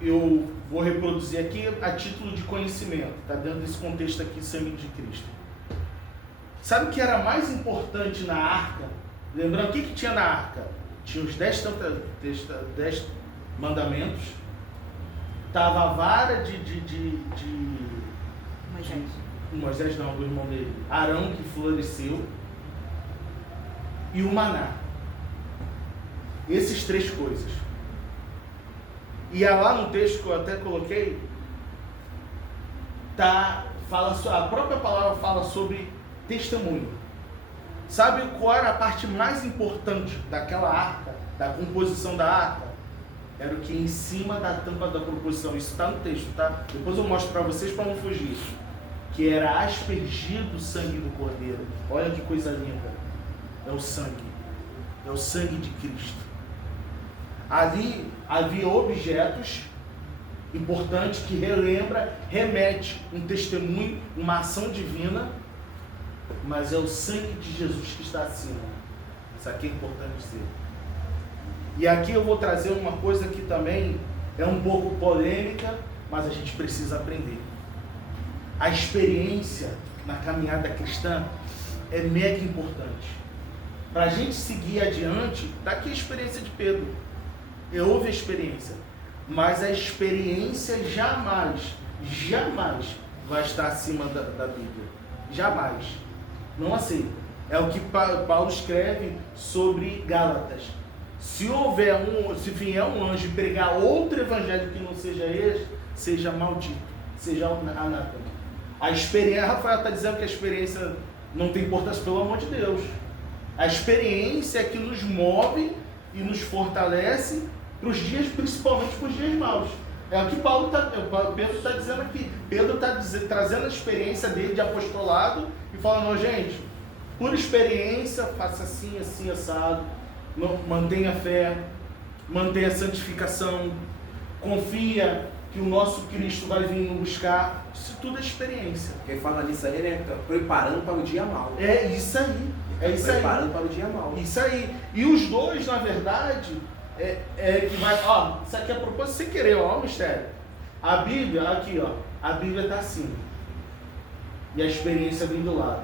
Eu vou reproduzir aqui a título de conhecimento, tá dentro desse contexto aqui, sangue de Cristo. Sabe o que era mais importante na arca? Lembrando, o que tinha na arca? Tinha os 10 mandamentos. Estava a vara de Moisés. Moisés não, do irmão dele. Arão, que floresceu. E o maná. Esses 3 coisas. E lá no texto que eu até coloquei, a própria palavra fala sobre testemunho. Sabe qual era a parte mais importante daquela arca, da composição da arca? Era o que em cima da tampa da composição. Isso está no texto, tá? Depois eu mostro para vocês para não fugir. Que era aspergido o sangue do cordeiro. Olha que coisa linda. É o sangue. É o sangue de Cristo. Ali havia objetos importantes que remete um testemunho, uma ação divina, mas é o sangue de Jesus que está acima. Isso aqui é importante dizer. E aqui eu vou trazer uma coisa que também é um pouco polêmica, mas a gente precisa aprender. A experiência na caminhada cristã é mega importante. Para a gente seguir adiante, está aqui a experiência de Pedro. Houve a experiência, mas a experiência jamais vai estar acima da Bíblia. Jamais. Não aceito. É o que Paulo escreve sobre Gálatas. Se vier um anjo pregar outro evangelho que não seja esse, seja maldito, seja anátema. A experiência, Rafael está dizendo que a experiência não tem importância, pelo amor de Deus. A experiência é que nos move e nos fortalece para os dias, principalmente para os dias maus. É o que Pedro está dizendo aqui. Pedro está trazendo a experiência dele de apostolado e falando, gente, por experiência, faça assim, assim, assado, mantenha a fé, mantenha a santificação, confia que o nosso Cristo vai vir nos buscar. Isso tudo é experiência. Quem fala nisso aí, né? Preparando para o dia mau. É isso aí. É isso aí. Preparando para o dia mau. Isso aí. E os dois, na verdade, que vai. Ó, isso aqui é a propósito sem querer, ó, o mistério. A Bíblia, aqui, ó. A Bíblia está acima. E a experiência vem do lado.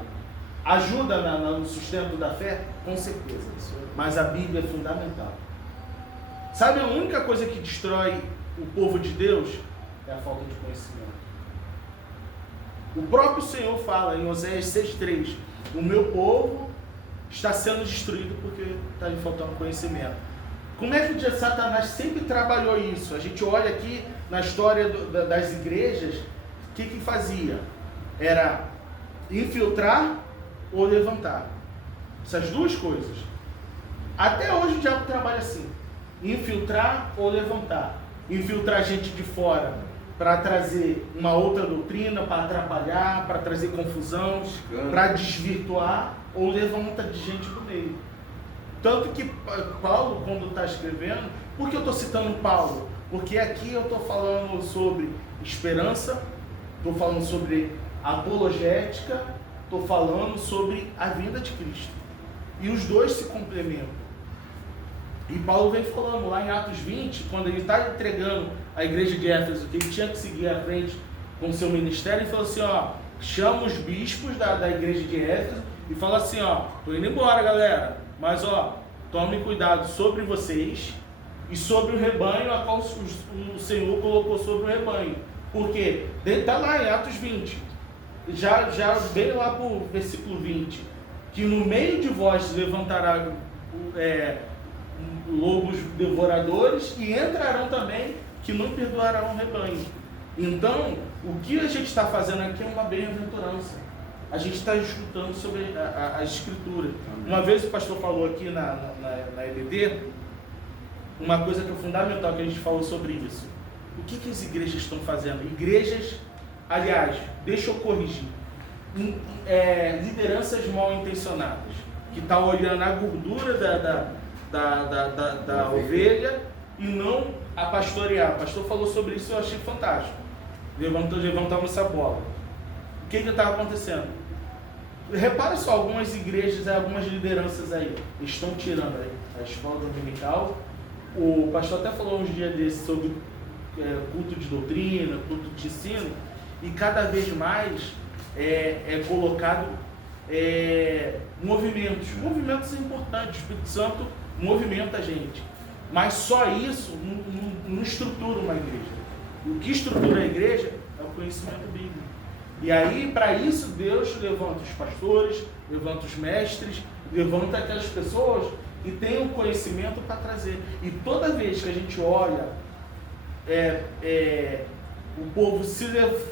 Ajuda no sustento da fé? Com certeza. Mas a Bíblia é fundamental. Sabe a única coisa que destrói o povo de Deus? É a falta de conhecimento. O próprio Senhor fala em Oséias 6,3: o meu povo está sendo destruído porque está lhe faltando conhecimento. Como é que Satanás sempre trabalhou isso? A gente olha aqui na história das igrejas, o que fazia? Era infiltrar ou levantar. Essas duas coisas. Até hoje o diabo trabalha assim. Infiltrar ou levantar. Infiltrar gente de fora para trazer uma outra doutrina, para atrapalhar, para trazer confusão, para desvirtuar, ou levanta de gente do meio. Tanto que Paulo, quando está escrevendo, por que eu estou citando Paulo? Porque aqui eu estou falando sobre esperança, estou falando sobre apologética, estou falando sobre a vinda de Cristo. E os dois se complementam. E Paulo vem falando lá em Atos 20, quando ele está entregando a igreja de Éfeso, que ele tinha que seguir à frente com o seu ministério, ele falou assim, ó, chama os bispos da igreja de Éfeso e fala assim, ó, tô indo embora, galera, mas ó, tome cuidado sobre vocês e sobre o rebanho a qual o Senhor colocou sobre o rebanho. Porque ele está lá em Atos 20, já bem lá para o versículo 20, que no meio de vós se levantará lobos devoradores e entrarão também que não perdoarão o rebanho. Então, o que a gente está fazendo aqui é uma bem-aventurança. A gente está escutando sobre a Escritura. Uma vez o pastor falou aqui na EBD, uma coisa que é fundamental que a gente falou sobre isso. O que as igrejas estão fazendo? Igrejas, aliás, deixa eu corrigir, lideranças mal intencionadas, que está olhando a gordura da ovelha e não a pastorear. O pastor falou sobre isso e eu achei fantástico. Levantamos essa bola. O que estava acontecendo? Repara só, algumas igrejas, algumas lideranças aí estão tirando a escola dominical. O pastor até falou uns dias desses sobre culto de doutrina, culto de ensino, e cada vez mais é colocado movimentos importantes. O Espírito Santo movimenta a gente, mas só isso não estrutura uma igreja. O que estrutura a igreja é o conhecimento bíblico. E aí, para isso, Deus levanta os pastores, levanta os mestres, levanta aquelas pessoas que têm o conhecimento para trazer. E toda vez que a gente olha o povo se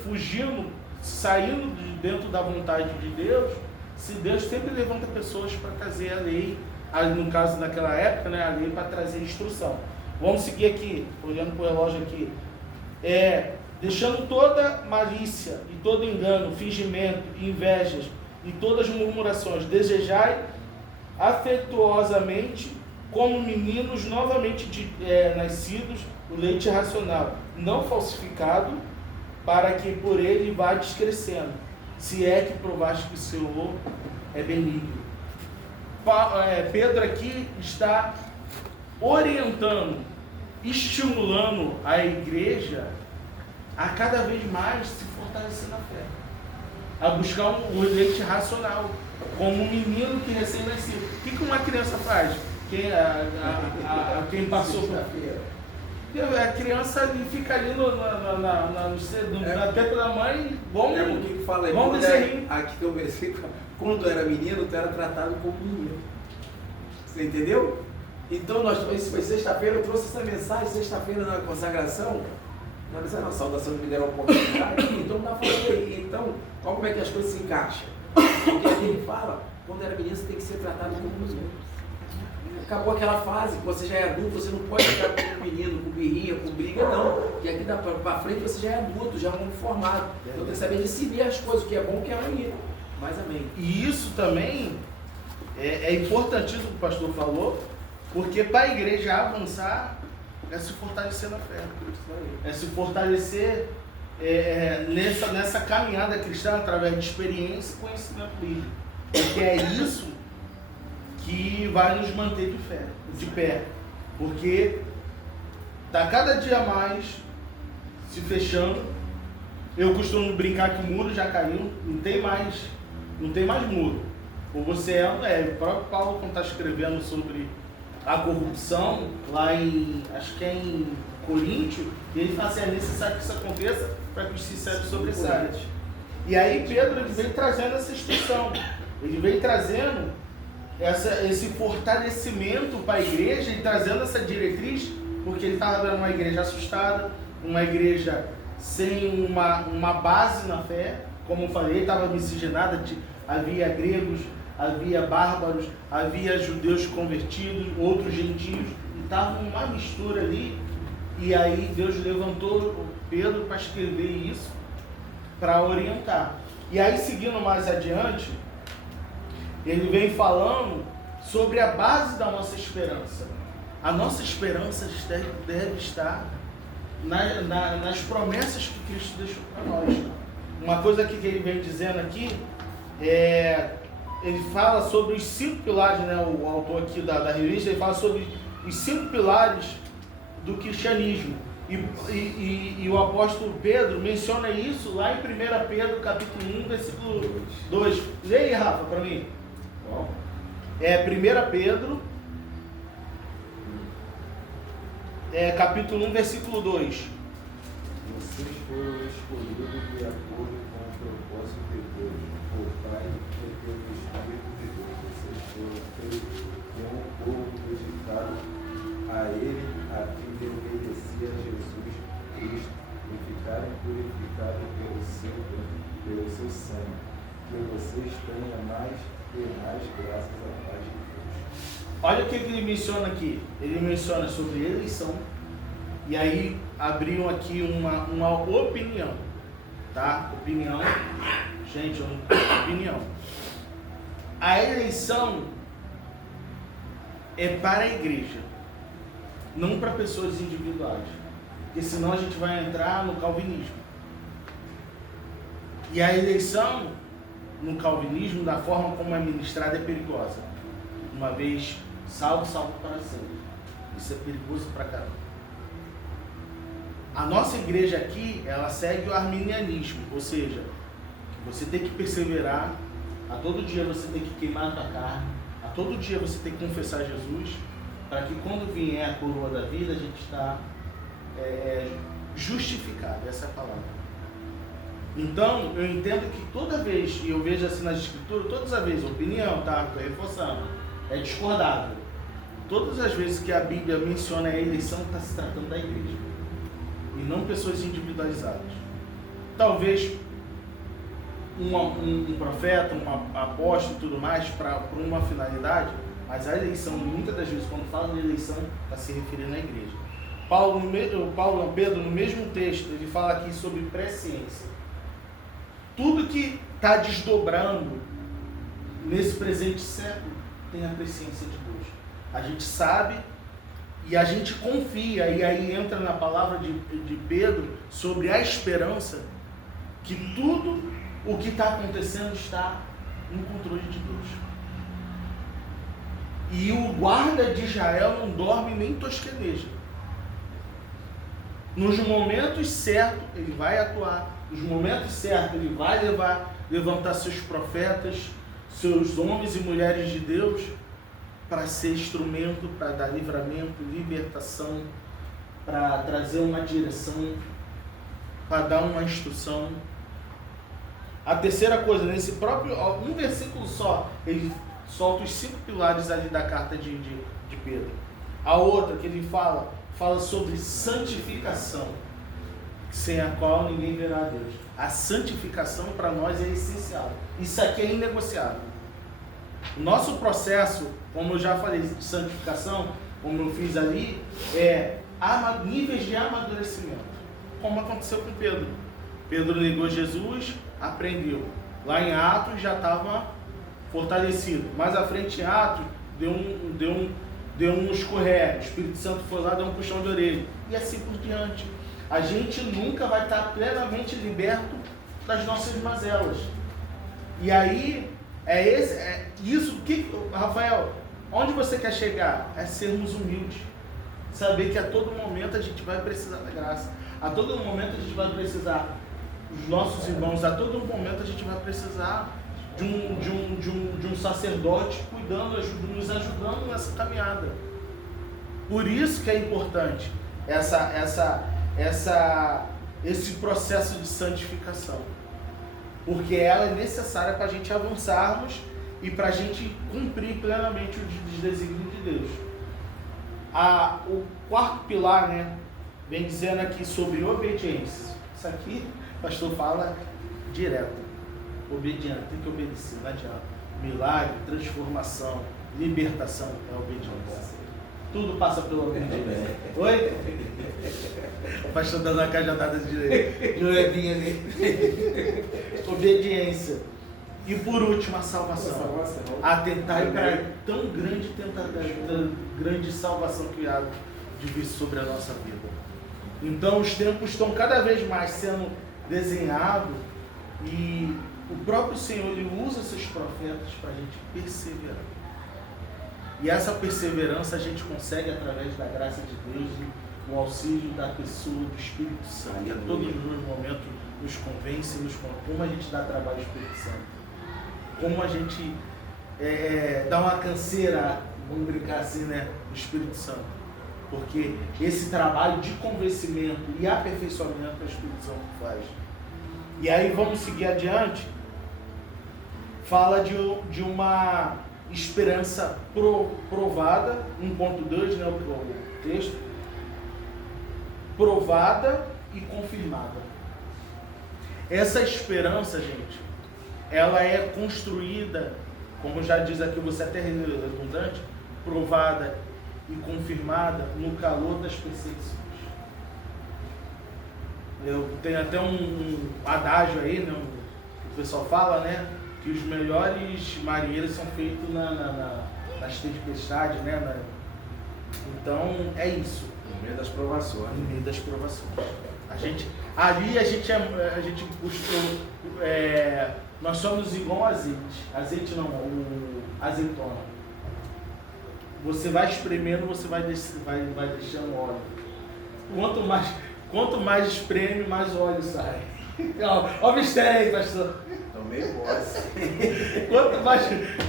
fugindo, saindo de dentro da vontade de Deus, se Deus sempre levanta pessoas para trazer a lei, no caso naquela época, né, a lei para trazer instrução. Vamos seguir aqui, olhando para o relógio aqui. Deixando toda malícia e todo engano, fingimento, invejas e todas as murmurações, desejai afetuosamente como meninos novamente nascidos, o leite racional, não falsificado, para que por ele vá descrescendo, se é que provaste que o Senhor é benigno. Pedro aqui está orientando, estimulando a igreja a cada vez mais se fortalecer na fé, a buscar o leite racional, como um menino que recém-nascido. O que uma criança faz? Quem passou por a criança ali fica ali na teta da mãe, o que fala aí? Vamos dizer aqui que eu versículo, quando tu era menino, tu era tratado como menino. Você entendeu? Então, isso foi sexta-feira, eu trouxe essa mensagem, sexta-feira na consagração, na saudação que me deram a oportunidade, então não falando aí. Então, olha como é que as coisas se encaixam. Porque aqui ele fala, quando era menino, você tem que ser tratado como menino. Acabou aquela fase que você já é adulto, você não pode ficar com menino, com birrinha, com briga, não. Porque aqui pra frente você já é adulto, já é um homem formado. Então tem que saber discernir as coisas, o que é bom, o que é ruim. Mas amém. E isso também é importantíssimo o que o pastor falou, porque para a igreja avançar é se fortalecer na fé. É se fortalecer nessa caminhada cristã através de experiência e conhecimento bíblico. Porque é isso que vai nos manter de pé. Porque está cada dia mais se fechando. Eu costumo brincar que o muro já caiu, não tem mais muro. Ou você o próprio Paulo, quando está escrevendo sobre a corrupção, lá acho que é em Coríntios, ele fala assim, é necessário que isso aconteça para que os sinceros sobressaiam. E aí Pedro ele vem trazendo essa instrução, ele vem trazendo esse fortalecimento para a igreja e trazendo essa diretriz, porque ele estava vendo uma igreja assustada, uma igreja sem uma base na fé, como eu falei, estava miscigenada, havia gregos, havia bárbaros, havia judeus convertidos, outros gentios, e estava uma mistura ali, e aí Deus levantou Pedro para escrever isso, para orientar. E aí, seguindo mais adiante, ele vem falando sobre a base da nossa esperança. A nossa esperança deve estar nas promessas que Cristo deixou para nós. Uma coisa que ele vem dizendo aqui, ele fala sobre os 5 pilares, né? O autor aqui da revista, ele fala sobre os 5 pilares do cristianismo. E o apóstolo Pedro menciona isso lá em 1 Pedro, capítulo 1, versículo 2. Lê aí, Rafa, para mim. 1 Pedro, capítulo 1, versículo 2. Vocês foram escolhidos de acordo com o propósito de Deus, por Pai e pelo Espírito de Deus. Vocês foram feitos de um povo dedicado a Ele, a fim de obedecer a Jesus Cristo e ficarem purificados pelo seu sangue. Que vocês tenham mais e mais graças à paz de Deus. Olha o que ele menciona aqui. Ele menciona sobre eleição. E aí abriam aqui uma opinião, tá? Opinião, gente, opinião. A eleição é para a igreja, não para pessoas individuais, porque senão a gente vai entrar no calvinismo. E a eleição no calvinismo, da forma como é ministrada, é perigosa. Uma vez salvo, salvo para sempre. Isso é perigoso pra caramba. A nossa igreja aqui, ela segue o arminianismo, ou seja, você tem que perseverar, a todo dia você tem que queimar a tua carne, a todo dia você tem que confessar Jesus, para que quando vier a coroa da vida, a gente está justificado, essa é a palavra. Então, eu entendo que toda vez, e eu vejo assim nas escrituras, todas as vezes, opinião, tá? Estou reforçando, é discordável. Todas as vezes que a Bíblia menciona a eleição, está se tratando da igreja. E não pessoas individualizadas. Talvez um profeta, um apóstolo e tudo mais, para uma finalidade, mas a eleição, muitas das vezes, quando fala de eleição, está se referindo à igreja. Pedro, no mesmo texto, ele fala aqui sobre presciência. Tudo que está desdobrando nesse presente século tem a presciência de Deus. A gente sabe e a gente confia, e aí entra na palavra de Pedro sobre a esperança, que tudo o que está acontecendo está no controle de Deus. E o guarda de Israel não dorme nem tosqueneja. Nos momentos certos, ele vai atuar. Nos momentos certos, ele vai levantar seus profetas, seus homens e mulheres de Deus, para ser instrumento, para dar livramento, libertação, para trazer uma direção, para dar uma instrução. A terceira coisa, nesse próprio, um versículo só, ele solta os 5 pilares ali da carta de Pedro. A outra que ele fala sobre santificação, sem a qual ninguém verá a Deus. A santificação para nós é essencial. Isso aqui é inegociável. O nosso processo, como eu já falei, de santificação, como eu fiz ali, é níveis de amadurecimento. Como aconteceu com Pedro. Pedro negou Jesus, aprendeu. Lá em Atos já estava fortalecido. Mais à frente em Atos, deu um escorrego. O Espírito Santo foi lá, deu um puxão de orelha. E assim por diante. A gente nunca vai estar plenamente liberto das nossas mazelas. E aí, isso que, Rafael, onde você quer chegar? É sermos humildes. Saber que a todo momento a gente vai precisar da graça. A todo momento a gente vai precisar dos nossos irmãos. A todo momento a gente vai precisar de um sacerdote cuidando, nos ajudando nessa caminhada. Por isso que é importante esse processo de santificação, porque ela é necessária para a gente avançarmos e para a gente cumprir plenamente os desígnios de Deus. O quarto pilar, vem dizendo aqui sobre obediência. Isso aqui o pastor fala direto. Obediência, tem que obedecer, não adianta. Milagre, transformação, libertação é obediência. Tudo passa pela obediência. Oi? O pastor dando uma cajadada de levinha ali. Obediência. E por último, a salvação. Atentar para tão grande salvação que há de vir sobre a nossa vida. Então os tempos estão cada vez mais sendo desenhados e o próprio Senhor ele usa esses profetas para a gente perseverar. E essa perseverança a gente consegue através da graça de Deus e o auxílio da pessoa do Espírito Santo. Que a todos os momentos nos convence, como a gente dá trabalho ao Espírito Santo. Como a gente dá uma canseira, vamos brincar assim, né, do Espírito Santo. Porque esse trabalho de convencimento e aperfeiçoamento o Espírito Santo faz. E aí vamos seguir adiante. Fala de uma esperança provada, 1.2, né, o texto. Provada e confirmada. Essa esperança, gente, ela é construída, como já diz aqui, você até redundante, provada e confirmada no calor das perseguições. Eu tenho até um adágio aí, né, o pessoal fala, né, que os melhores marinheiros são feitos nas tempestades, né, então é isso. No meio das provações. No meio das provações. A gente buscou, nós somos igual azeite não, o azeitona. Você vai espremendo, você vai deixando óleo. Quanto mais espreme, mais óleo sai. Ó o mistério aí, pastor. Tomei voz.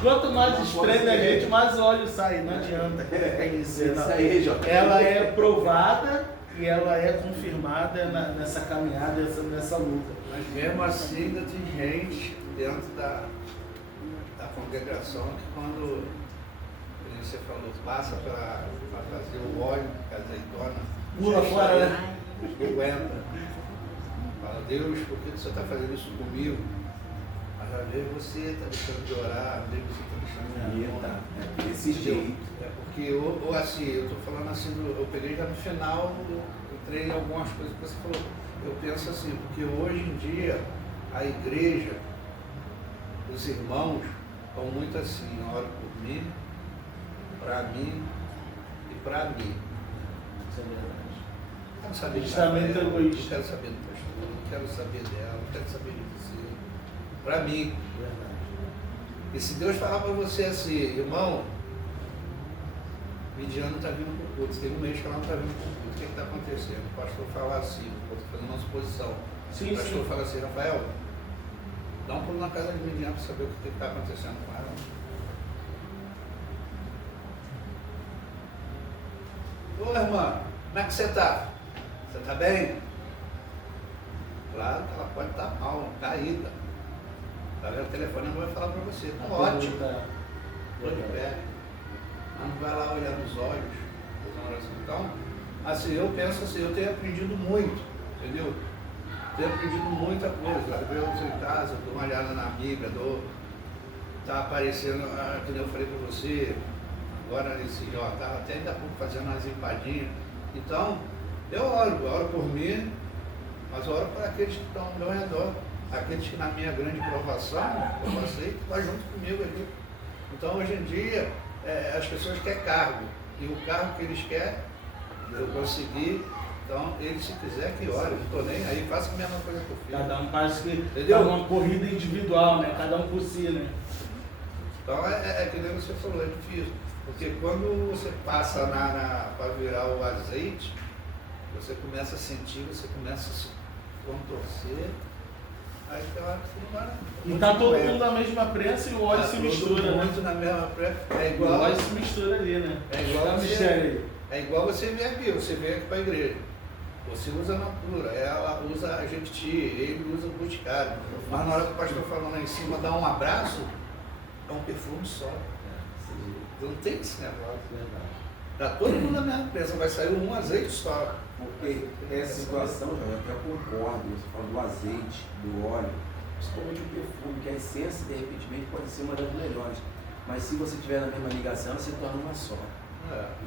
Quanto mais espreme a gente, mais óleo sai. Não adianta. É isso. É isso aí, Jota. Ela é provada e ela é confirmada nessa caminhada, nessa luta. Mas mesmo assim ainda tem gente dentro da congregação que quando você falou, passa para fazer o óleo, a azeitona, pula fora, né? Não aguenta. Fala, Deus, por que você está fazendo isso comigo? Mas às vezes você está deixando de orar, às vezes você está deixando de orar. Desse jeito. É porque, ou assim, eu estou falando assim, eu peguei já no final, eu entrei em algumas coisas que você falou. Eu penso assim, porque hoje em dia a igreja, os irmãos, estão muito assim, ora por mim, para mim e para mim. Isso é verdade. Não quero saber de Justamente Rafael, egoísta. não quero saber do pastor, não quero saber dela, não quero saber de você. Para mim. Verdade. E se Deus falar para você assim, irmão, Midian não está vindo para o culto, tem um mês que ela não está vindo para o culto, o que está acontecendo? O pastor fala assim, eu estou fazendo uma suposição. Sim, O pastor sim. fala assim, Rafael, dá um pulo na casa de Midian para saber o que está acontecendo com ela. Ô irmã, como é que você está? Você está bem? Claro que ela pode estar mal, caída. Tá vendo? O telefone não vai falar para você. Tá ótimo. Estou de pé. Mas não vai lá olhar nos olhos. Fazer uma oração. Então, assim, eu penso assim, eu tenho aprendido muito, entendeu? Tenho aprendido muita coisa. Eu estou em casa, dou uma olhada na Bíblia, tá aparecendo, que eu falei para você, agora nesse ó, tá até ainda há pouco fazendo umas empadinhas. Então, eu oro por mim, mas eu oro para aqueles que estão ao meu redor, aqueles que na minha grande provação, eu passei, que vai junto comigo aqui. Então, hoje em dia, as pessoas querem cargo, e o cargo que eles querem, eu consegui. Então, ele se quiser que ore, eu não estou nem aí, faça a mesma coisa que eu fiz. Cada um parece que Entendeu? tá numa corrida individual, né? Cada um por si, né? Então, que nem você falou, é difícil. Porque quando você passa para virar o azeite, você começa a sentir, você começa a se contorcer, aí tem hora que você não vai. E tá todo mundo na mesma prensa e o óleo se mistura, né? Muito na mesma prensa. É O igual, óleo se mistura ali, né? é igual Tá você- mistério aí. é igual você vem aqui, você vem aqui para a igreja. Você usa a natura, ela usa a jequiti, ele usa o boticário. Mas na hora que o pastor falando lá em cima, dá um abraço, é um perfume só. Não tem esse negócio. Tá todo mundo na mesma prensa, vai sair um azeite só. Porque essa situação, eu até concordo, você fala do azeite, do óleo, principalmente o perfume, que a essência, de repente, pode ser uma das melhores. Mas se você tiver na mesma ligação, ela se torna uma só.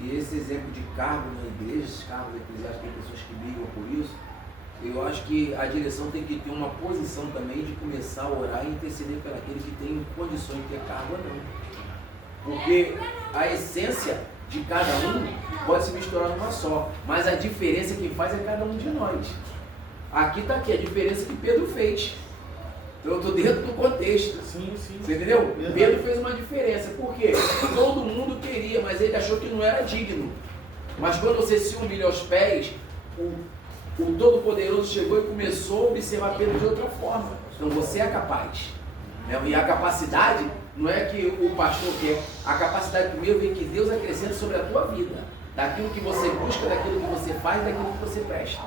E esse exemplo de cargo na igreja, esses cargos eclesiásticos, tem pessoas que brigam por isso, eu acho que a direção tem que ter uma posição também de começar a orar e interceder pelaquele que tem condições de ter cargo ou não. Porque a essência de cada um pode se misturar numa só. Mas a diferença que faz é cada um de nós. Aqui está aqui a diferença que Pedro fez. Eu estou dentro do contexto. Sim, sim. Você entendeu? Verdade. Pedro fez uma diferença. Por quê? Todo mundo queria, mas ele achou que não era digno. Mas quando você se humilha aos pés, o Todo-Poderoso chegou e começou a observar Pedro de outra forma. Então você é capaz. E a capacidade não é que o pastor quer. A capacidade primeiro vem que Deus acrescenta sobre a tua vida. Daquilo que você busca, daquilo que você faz, daquilo que você presta.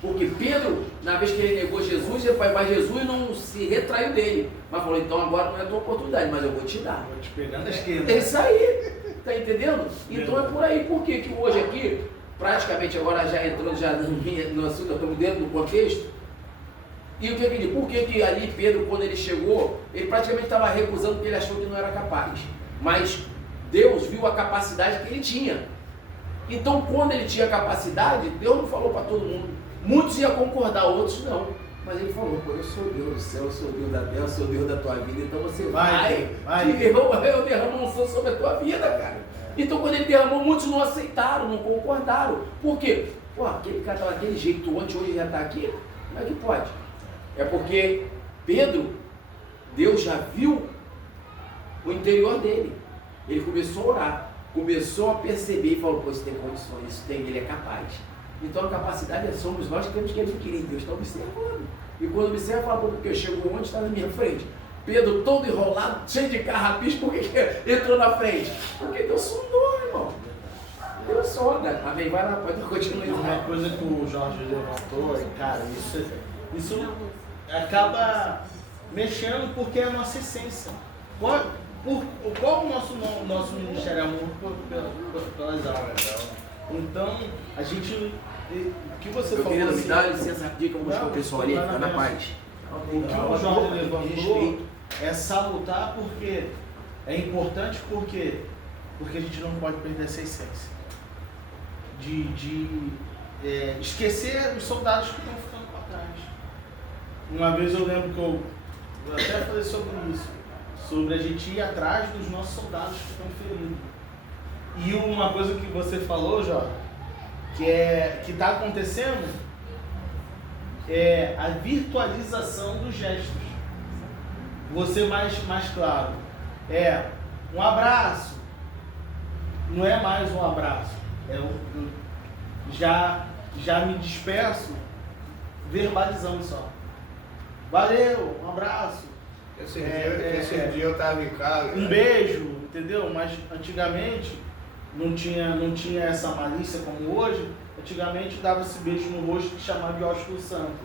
Porque Pedro, na vez que ele negou Jesus, ele foi para Jesus e não se retraiu dele. Mas falou, então agora não é a tua oportunidade, mas eu vou te dar. Vou te pegar na esquerda. É isso aí. Tá entendendo? Então é por aí. Por que que hoje aqui, praticamente agora já entrando já no assunto, eu estou dentro do contexto. E o que eu digo? Por que que ali Pedro, quando ele chegou, ele praticamente estava recusando porque ele achou que não era capaz. Mas Deus viu a capacidade que ele tinha. Então quando ele tinha capacidade, Deus não falou para todo mundo. Muitos iam concordar, outros não. Mas ele falou, pô, eu sou Deus do céu, eu sou Deus da terra, eu sou Deus da tua vida, então você vai. E eu derramo unção sobre a tua vida, cara. Então quando ele derramou, muitos não aceitaram, não concordaram. Por quê? Pô, aquele cara estava daquele jeito, ontem, hoje já está aqui, como é que pode? É porque Pedro, Deus já viu o interior dele. Ele começou a orar, começou a perceber e falou, pô, isso tem condições, isso tem, ele é capaz. Então a capacidade somos nós que temos que adquirir. Deus está observando. E quando observa, fala, porque eu chego onde está na minha frente. Pedro todo enrolado, cheio de carrapicho, por que entrou na frente? Porque Deus sondou, irmão. Deus sonda. Amém? Vai lá, pode continuar. Uma coisa que o Jorge levantou, cara, isso acaba mexendo porque é a nossa essência. Qual o nosso ministério? Amor pelas almas. Então, a gente... O que você falou querido, assim... me dá licença rapidinho que eu vou buscar o pessoal ali, fica na paz. O que o Jorge levantou é salutar porque é importante porque a gente não pode perder essa essência. De esquecer os soldados que estão ficando para trás. Uma vez eu lembro que eu até falei sobre isso, sobre a gente ir atrás dos nossos soldados que estão feridos. E uma coisa que você falou, Jorge, que está acontecendo é a virtualização dos gestos. Você mais claro. Um abraço. Não é mais um abraço. Já me despeço verbalizando só. Valeu, um abraço. Esse dia eu estava em casa. Um beijo, entendeu? Mas antigamente não tinha essa malícia como hoje. Antigamente dava esse beijo no rosto que chamava de ósculo santo.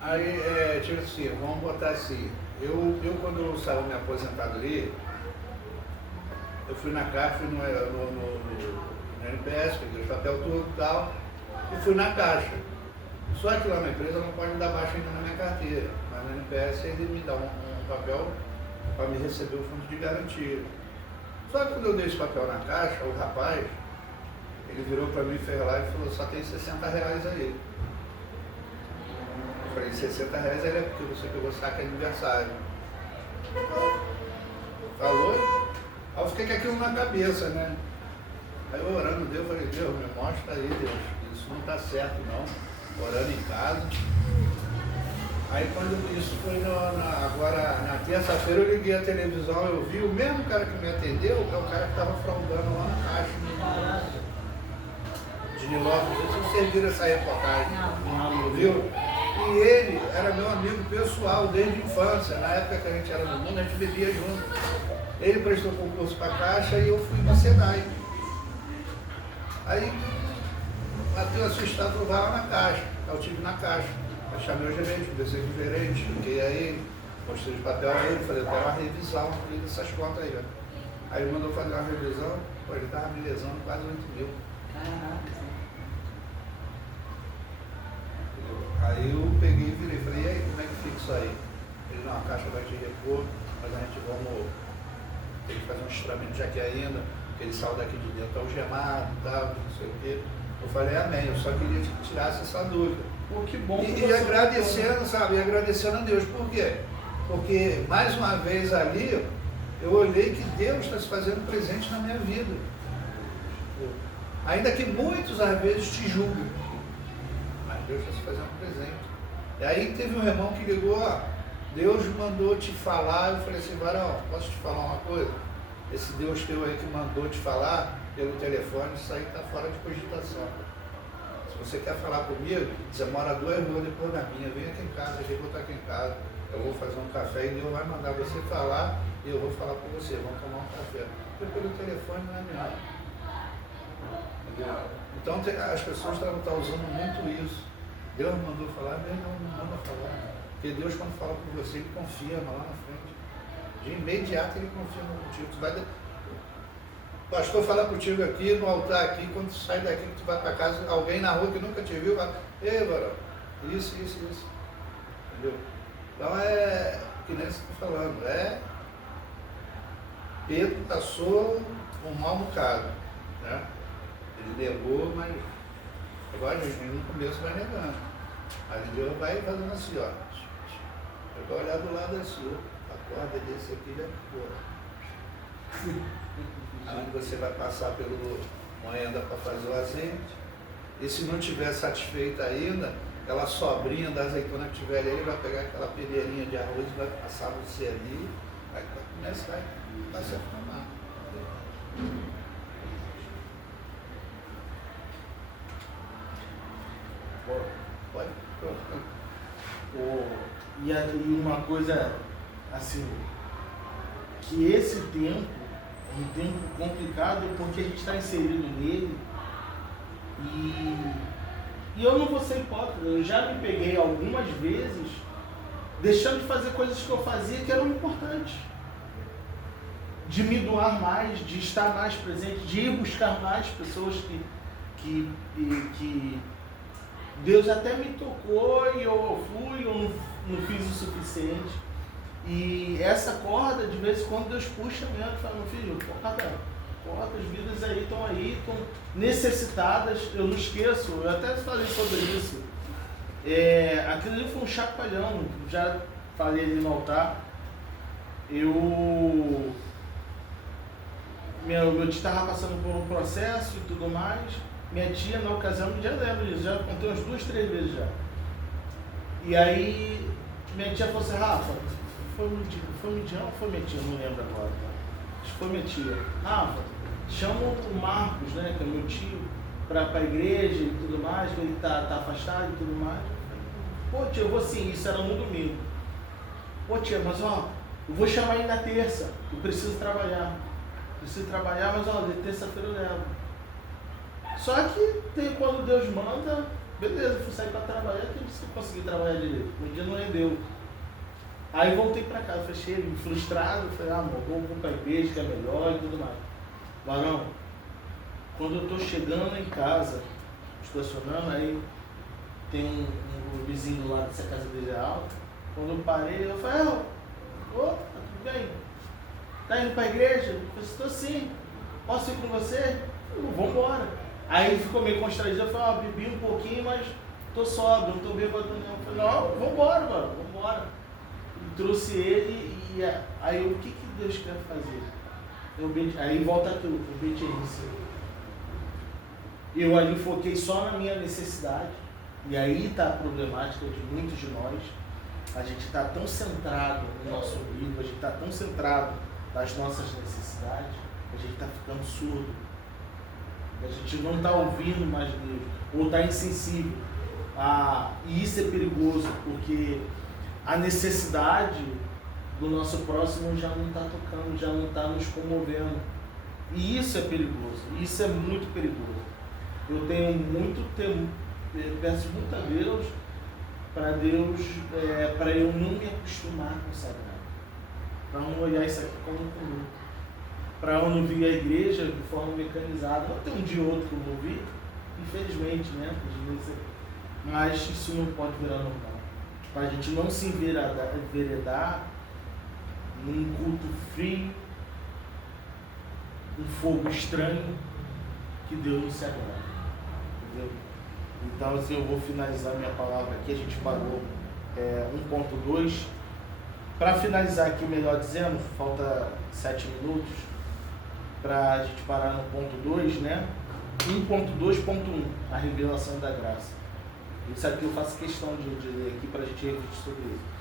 Aí, tipo assim, vamos botar assim, eu quando eu estava me aposentado ali, eu fui na Caixa, fui no NPS, peguei o chapéu todo e tal, e fui na Caixa. Só que lá na empresa não pode dar baixa ainda na minha carteira, mas no NPS ele me dá um papel para me receber o fundo de garantia. Só que quando eu dei esse papel na Caixa, o rapaz, ele virou para mim, fez lá e falou, só tem R$60 aí. Eu falei, R$60 é porque você pegou saque aniversário. Falou? Aí eu fiquei com aquilo na cabeça, né? Aí eu orando Deus, falei, Deus, me mostra aí, Deus, isso não está certo não. Orando em casa. Aí quando isso foi agora na terça-feira eu liguei a televisão, eu vi o mesmo cara que me atendeu, é o cara que estava fraudando lá na Caixa. De Nilópolis, não sei se vocês viram essa reportagem. Não, viu? E ele era meu amigo pessoal desde a infância, na época que a gente era no mundo, a gente bebia junto. Ele prestou concurso para a Caixa e eu fui para a SEDAI. Aí bateu assustado, falou, vai lá na Caixa. Eu tive na Caixa. Eu chamei o gerente, conversei com o gerente, fiquei aí, mostrei de papel a ele, falei, eu quero uma revisão dessas contas aí, ó. Aí ele mandou fazer uma revisão, pô, ele estava me lesando quase 8 mil. Caraca. Aí eu peguei e virei, falei, e aí, como é que fica isso aí? Ele, não, a Caixa vai te repor, mas a gente vamos ter que fazer um estramento já aqui ainda, porque ele saiu daqui de dentro algemado e tal, não sei o quê. Eu falei, amém, eu só queria que tirasse essa dúvida. Pô, que bom. E agradecendo, sabe, agradecendo a Deus. Por quê? Porque, mais uma vez ali, eu olhei que Deus está se fazendo presente na minha vida. entendeu? Ainda que muitos às vezes te julguem, mas Deus está se fazendo presente. E aí teve um irmão que ligou, ó, Deus mandou te falar. Eu falei assim, varão, posso te falar uma coisa? Esse Deus teu aí que mandou te falar pelo telefone, isso aí está fora de cogitação. Se você quer falar comigo, você mora 2 ruas depois da minha, vem aqui em casa, eu vou estar aqui em casa, eu vou fazer um café e Deus vai mandar você falar e eu vou falar com você, vamos tomar um café. Porque pelo telefone não é melhor. Entendeu? Então as pessoas estão usando muito isso. Deus mandou falar, Deus não manda falar. Porque Deus, quando fala com você, ele confirma lá na frente. De imediato ele confirma contigo. Tu vai... Pastor falar contigo aqui, no altar aqui, quando tu sai daqui, que tu vai para casa, alguém na rua que nunca te viu, vai, ei, varão, isso. Entendeu? Então é que nem você está falando, Pedro passou um mau bocado, né? Ele negou, mas agora no começo vai negando. Aí Deus vai fazendo assim, ó. Eu vou olhar do lado assim, ó. A corda desse aqui já ficou. Aí você vai passar pelo moenda para fazer o azeite. E se não estiver satisfeita ainda, aquela sobrinha da azeitona que tiver ali, ele vai pegar aquela peneirinha de arroz e vai passar você ali. Aí vai começar a se acalmar. Pode. E uma coisa assim, que esse tempo é um tempo complicado porque a gente está inserido nele e eu não vou ser hipócrita, eu já me peguei algumas vezes deixando de fazer coisas que eu fazia que eram importantes, de me doar mais, de estar mais presente, de ir buscar mais pessoas que Deus até me tocou e eu fui, eu não fiz o suficiente. E essa corda, de vez em quando, Deus puxa mesmo e fala, meu filho, corda, as vidas aí estão necessitadas. Eu não esqueço, eu até falei sobre isso. Aquilo ali foi um chacoalhão, já falei ali no altar. Meu tio estava passando por um processo e tudo mais. Minha tia, na ocasião, já lembro disso, já contei umas 2, 3 vezes já. E aí, minha tia falou assim, Rafa, foi Midian ou foi minha tia? Não lembro agora. Acho que foi minha tia. Rafa, chama o Marcos, né, que é meu tio, para a igreja e tudo mais, que ele tá afastado e tudo mais. Pô, tia, eu vou sim, isso era no domingo. Pô, tia, mas ó, eu vou chamar ele na terça, eu preciso trabalhar. Mas ó, de terça-feira eu levo. Só que quando Deus manda, beleza, fui sair para trabalhar, que disse que eu consegui trabalhar direito. Um dia não rendeu. Aí voltei para casa, fechei, frustrado, falei, amor, vou para a igreja que é melhor e tudo mais. Varão, quando eu estou chegando em casa, estacionando, aí tem um vizinho do lado dessa casa dele alta. Quando eu parei, eu falei, tá tudo bem? Tá indo para a igreja? Eu falei, estou sim. Posso ir com você? Vamos embora. Aí ele ficou meio constrangido, eu falei, bebi um pouquinho, mas tô sóbrio, não tô bêbado não. Eu falei, não, vambora, mano, vambora. E trouxe ele e aí o que Deus quer fazer? Aí volta aquilo, obediência. Eu ali foquei só na minha necessidade, e aí está a problemática de muitos de nós. A gente está tão centrado no nosso umbigo, a gente está tão centrado nas nossas necessidades, a gente está ficando surdo. A gente não está ouvindo mais Deus, ou está insensível. E isso é perigoso, porque a necessidade do nosso próximo já não está tocando, já não está nos comovendo. E isso é perigoso, isso é muito perigoso. Eu tenho muito tempo, peço muito a Deus, para eu não me acostumar com o sagrado, para não olhar isso aqui como comum. Para eu não vir à igreja de forma mecanizada. Não tem um dia ou outro que eu vou vir, infelizmente, né? Mas isso não pode virar normal. Para a gente não se enveredar num culto frio, um fogo estranho, que Deus não se agrada. Entendeu? Então, assim, eu vou finalizar minha palavra aqui. A gente parou 1.2. Para finalizar aqui, melhor dizendo, falta 7 minutos. Para a gente parar no ponto 2, né? 1.2.1, a revelação da graça. Isso aqui eu faço questão de ler aqui para a gente refletir sobre isso.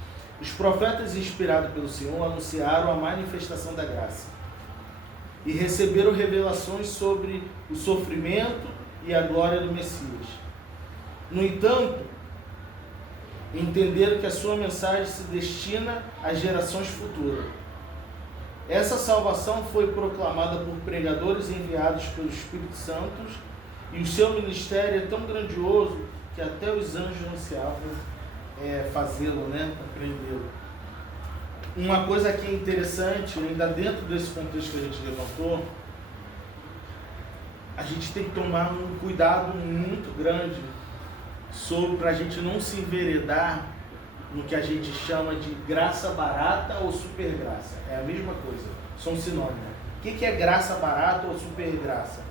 Os profetas inspirados pelo Senhor anunciaram a manifestação da graça e receberam revelações sobre o sofrimento e a glória do Messias. No entanto, entenderam que a sua mensagem se destina às gerações futuras. Essa salvação foi proclamada por pregadores enviados pelo Espírito Santo, e o seu ministério é tão grandioso que até os anjos ansiavam fazê-lo, aprendê-lo. Uma coisa que é interessante, ainda dentro desse contexto que a gente levantou, a gente tem que tomar um cuidado muito grande para a gente não se enveredar no que a gente chama de graça barata ou super graça. É a mesma coisa, são sinônimos. O que é graça barata ou super graça?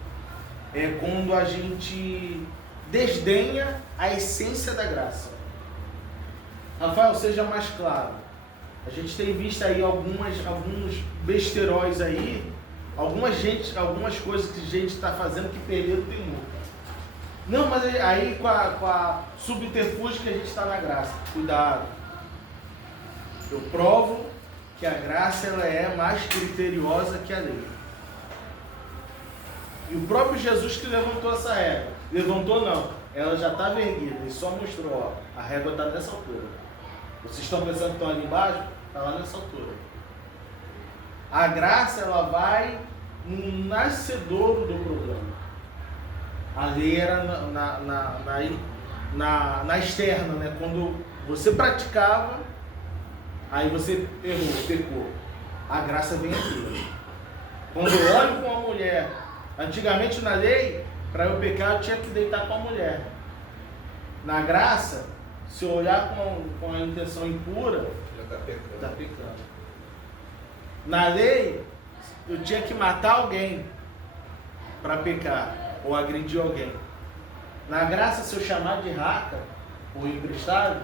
É quando a gente desdenha a essência da graça. Rafael, seja mais claro. A gente tem visto aí alguns besteróis aí, algumas coisas que a gente está fazendo que perderam tem muito. Não, mas aí com a subterfúgio que a gente está na graça. Cuidado. Eu provo que a graça ela é mais criteriosa que a lei. E o próprio Jesus que levantou essa régua. Levantou não, ela já estava erguida. Ele só mostrou, a régua está nessa altura. Vocês estão pensando que estão ali embaixo? Está lá nessa altura. A graça ela vai no nascedouro do problema. A lei era na externa, quando você praticava, aí você errou, pecou. A graça vem aqui. Quando eu olho com uma mulher, antigamente na lei, para eu pecar eu tinha que deitar com a mulher. Na graça, se eu olhar com a intenção impura, Já está pecando. Na lei, eu tinha que matar alguém para pecar ou agredir alguém. Na graça, se eu chamar de raca ou emprestado,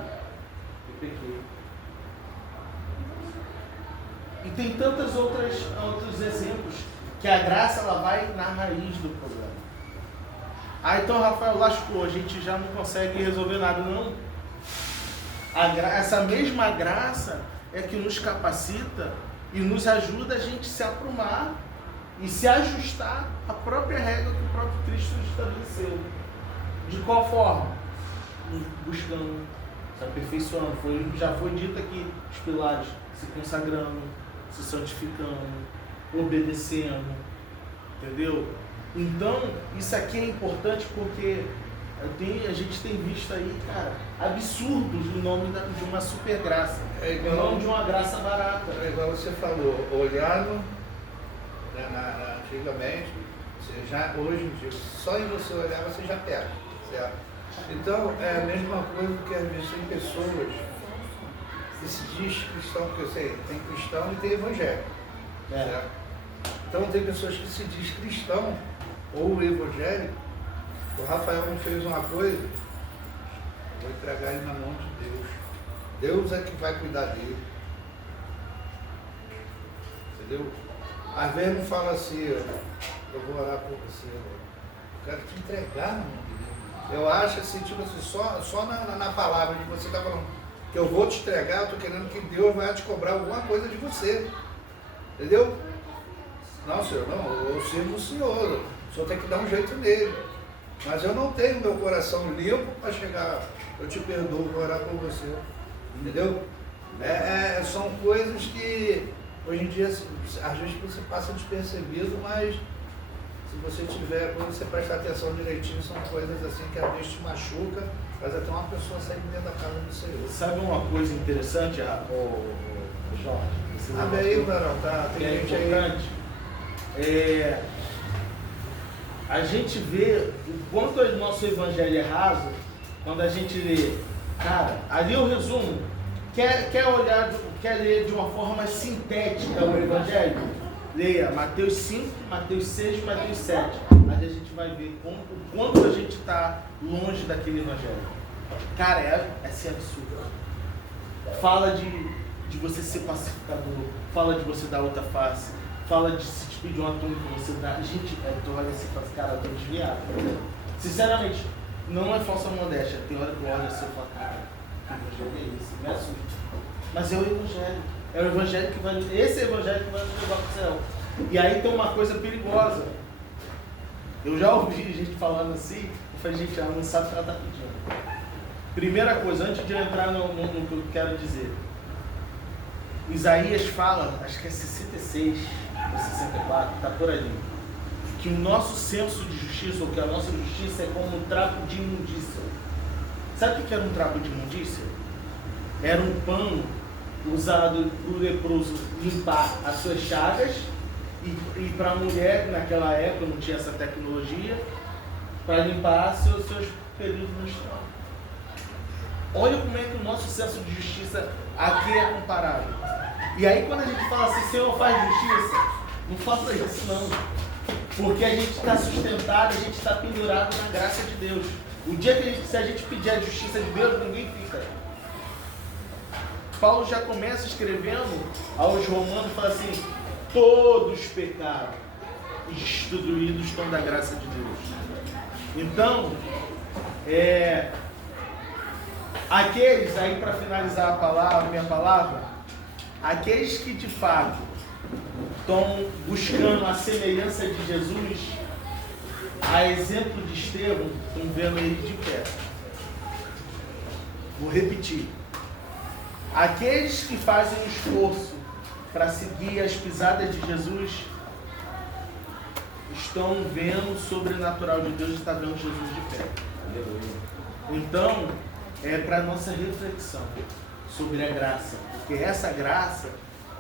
eu pequei. E tem tantos outros exemplos que a graça ela vai na raiz do problema. Então Rafael lascou, a gente já não consegue resolver nada, não. Essa mesma graça é que nos capacita e nos ajuda a gente se aprumar e se ajustar à própria regra que o próprio Cristo estabeleceu. De qual forma? Buscando, se aperfeiçoando. Já foi dito aqui os pilares, se consagrando, se santificando, obedecendo, entendeu? Então, isso aqui é importante porque a gente tem visto aí, cara, absurdos em nome de uma super graça, em nome de uma graça barata. É igual você falou, olhando antigamente, hoje em dia, só em você olhar você já perde, certo? Então, é a mesma coisa que às vezes tem pessoas que se diz cristão, porque eu sei, tem cristão e tem evangélico, certo? Então tem pessoas que se diz cristão ou evangélico. O Rafael me fez uma coisa, eu vou entregar ele na mão de Deus. Deus é que vai cuidar dele. Entendeu? Às vezes não fala assim, eu vou orar por você, eu quero te entregar na mão de Deus. Eu acho assim, tipo assim, só na palavra que você está falando, que eu vou te entregar, eu estou querendo que Deus vai te cobrar alguma coisa de você. Entendeu? Não, Senhor, não, eu sirvo o Senhor tem que dar um jeito nele. Mas eu não tenho meu coração limpo para chegar, eu te perdoo, vou orar por você. Entendeu? São coisas que hoje em dia, às vezes você passa despercebido, mas se você tiver, quando você prestar atenção direitinho, são coisas assim que às vezes te machuca, faz até uma pessoa sair dentro da casa do Senhor. Sabe uma coisa interessante, Jorge? Abre aí, Varão, tá? Tem gente importante. A gente vê o quanto o nosso evangelho é raso quando a gente lê. Cara, ali eu resumo. Quer ler de uma forma sintética o evangelho? Leia Mateus 5, Mateus 6, Mateus 7. Ali a gente vai ver o quanto a gente está longe daquele evangelho. Cara, é assim absurdo. Fala de você ser pacificador, fala de você dar outra face, fala de se te pedir uma túnica, você dá. Gente, tu olha assim e fala assim, cara, eu tô desviado. Sinceramente, não é falsa modéstia. Tem hora que eu olho assim e falo, cara, que evangelho é esse? Me assusta. Mas é o evangelho. É o evangelho que vai. Esse é o evangelho que vai nos levar para o céu. E aí tem uma coisa perigosa. Eu já ouvi gente falando assim, eu falei, gente, ela não sabe o que ela está pedindo. Primeira coisa, antes de eu entrar no que eu quero dizer. Isaías fala, acho que é 66 ou 64, está por ali, que o nosso senso de justiça, ou que a nossa justiça é como um trapo de imundícia. Sabe o que era um trapo de imundícia? Era um pano usado para o leproso limpar as suas chagas e para a mulher, naquela época não tinha essa tecnologia, para limpar seus períodos no chão. Olha como é que o nosso senso de justiça aqui é comparado. E aí quando a gente fala assim, Senhor, faz justiça, não faça isso não. Porque a gente está sustentado, a gente está pendurado na graça de Deus. O dia que se a gente pedir a justiça de Deus, ninguém fica. Paulo já começa escrevendo aos Romanos, fala assim, todos pecaram, destruídos estão da graça de Deus. Então, aqueles, aí para finalizar a minha palavra, aqueles que de fato estão buscando a semelhança de Jesus, a exemplo de Estevão, estão vendo ele de pé. Vou repetir. Aqueles que fazem o esforço para seguir as pisadas de Jesus, estão vendo o sobrenatural de Deus e estão vendo Jesus de pé. Então, é para nossa reflexão sobre a graça, porque essa graça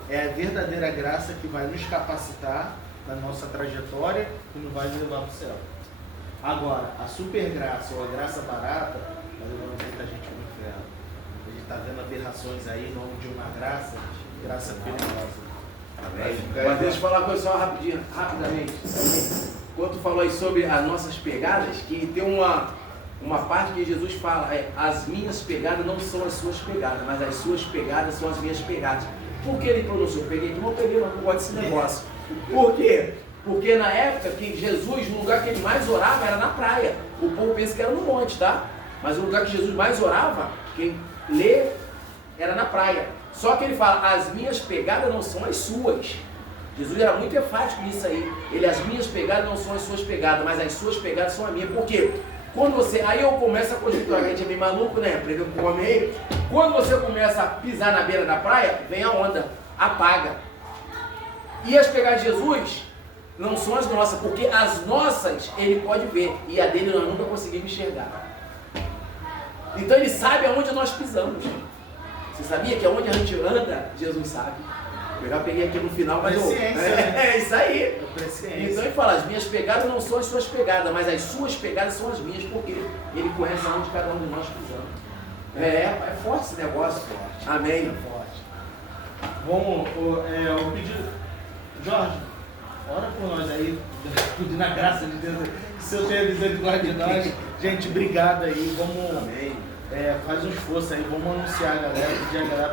é a verdadeira graça que vai nos capacitar na nossa trajetória e nos vai nos levar para o céu. Agora, a super graça ou a graça barata vai levar muita gente para o inferno. A gente está vendo aberrações aí em nome de uma graça perigosa. Amém. Mas deixa eu falar uma coisa só rapidamente. Quando tu falou aí sobre as nossas pegadas, que tem uma parte que Jesus fala, as minhas pegadas não são as suas pegadas, mas as suas pegadas são as minhas pegadas. Por que ele pronunciou? Peguei, mas não gosto desse negócio. Por quê? Porque na época que Jesus, no lugar que ele mais orava era na praia. O povo pensa que era no monte, tá? Mas o lugar que Jesus mais orava, quem lê, era na praia. Só que ele fala, as minhas pegadas não são as suas. Jesus era muito enfático nisso aí. As minhas pegadas não são as suas pegadas, mas as suas pegadas são as minhas. Por quê? Aí eu começo a conjecturar, a gente é bem maluco, né? Aprendeu com o homem aí. Quando você começa a pisar na beira da praia, vem a onda, apaga. E as pegadas de Jesus não são as nossas, porque as nossas ele pode ver, e a dele nós nunca conseguimos enxergar. Então ele sabe aonde nós pisamos. Você sabia que aonde a gente anda, Jesus sabe? Eu já peguei aqui no final, mas é isso aí. Então ele fala, as minhas pegadas não são as suas pegadas, mas as suas pegadas são as minhas, porque ele conhece aonde cada um de nós pisamos. É forte esse negócio. Amém. É forte. Vamos, eu pedi, Jorge, ora por nós aí, pedindo a graça de Deus, que o Senhor tenha misericórdia de nós. Gente, obrigado aí, vamos, faz um esforço aí, vamos anunciar a galera, pedir a galera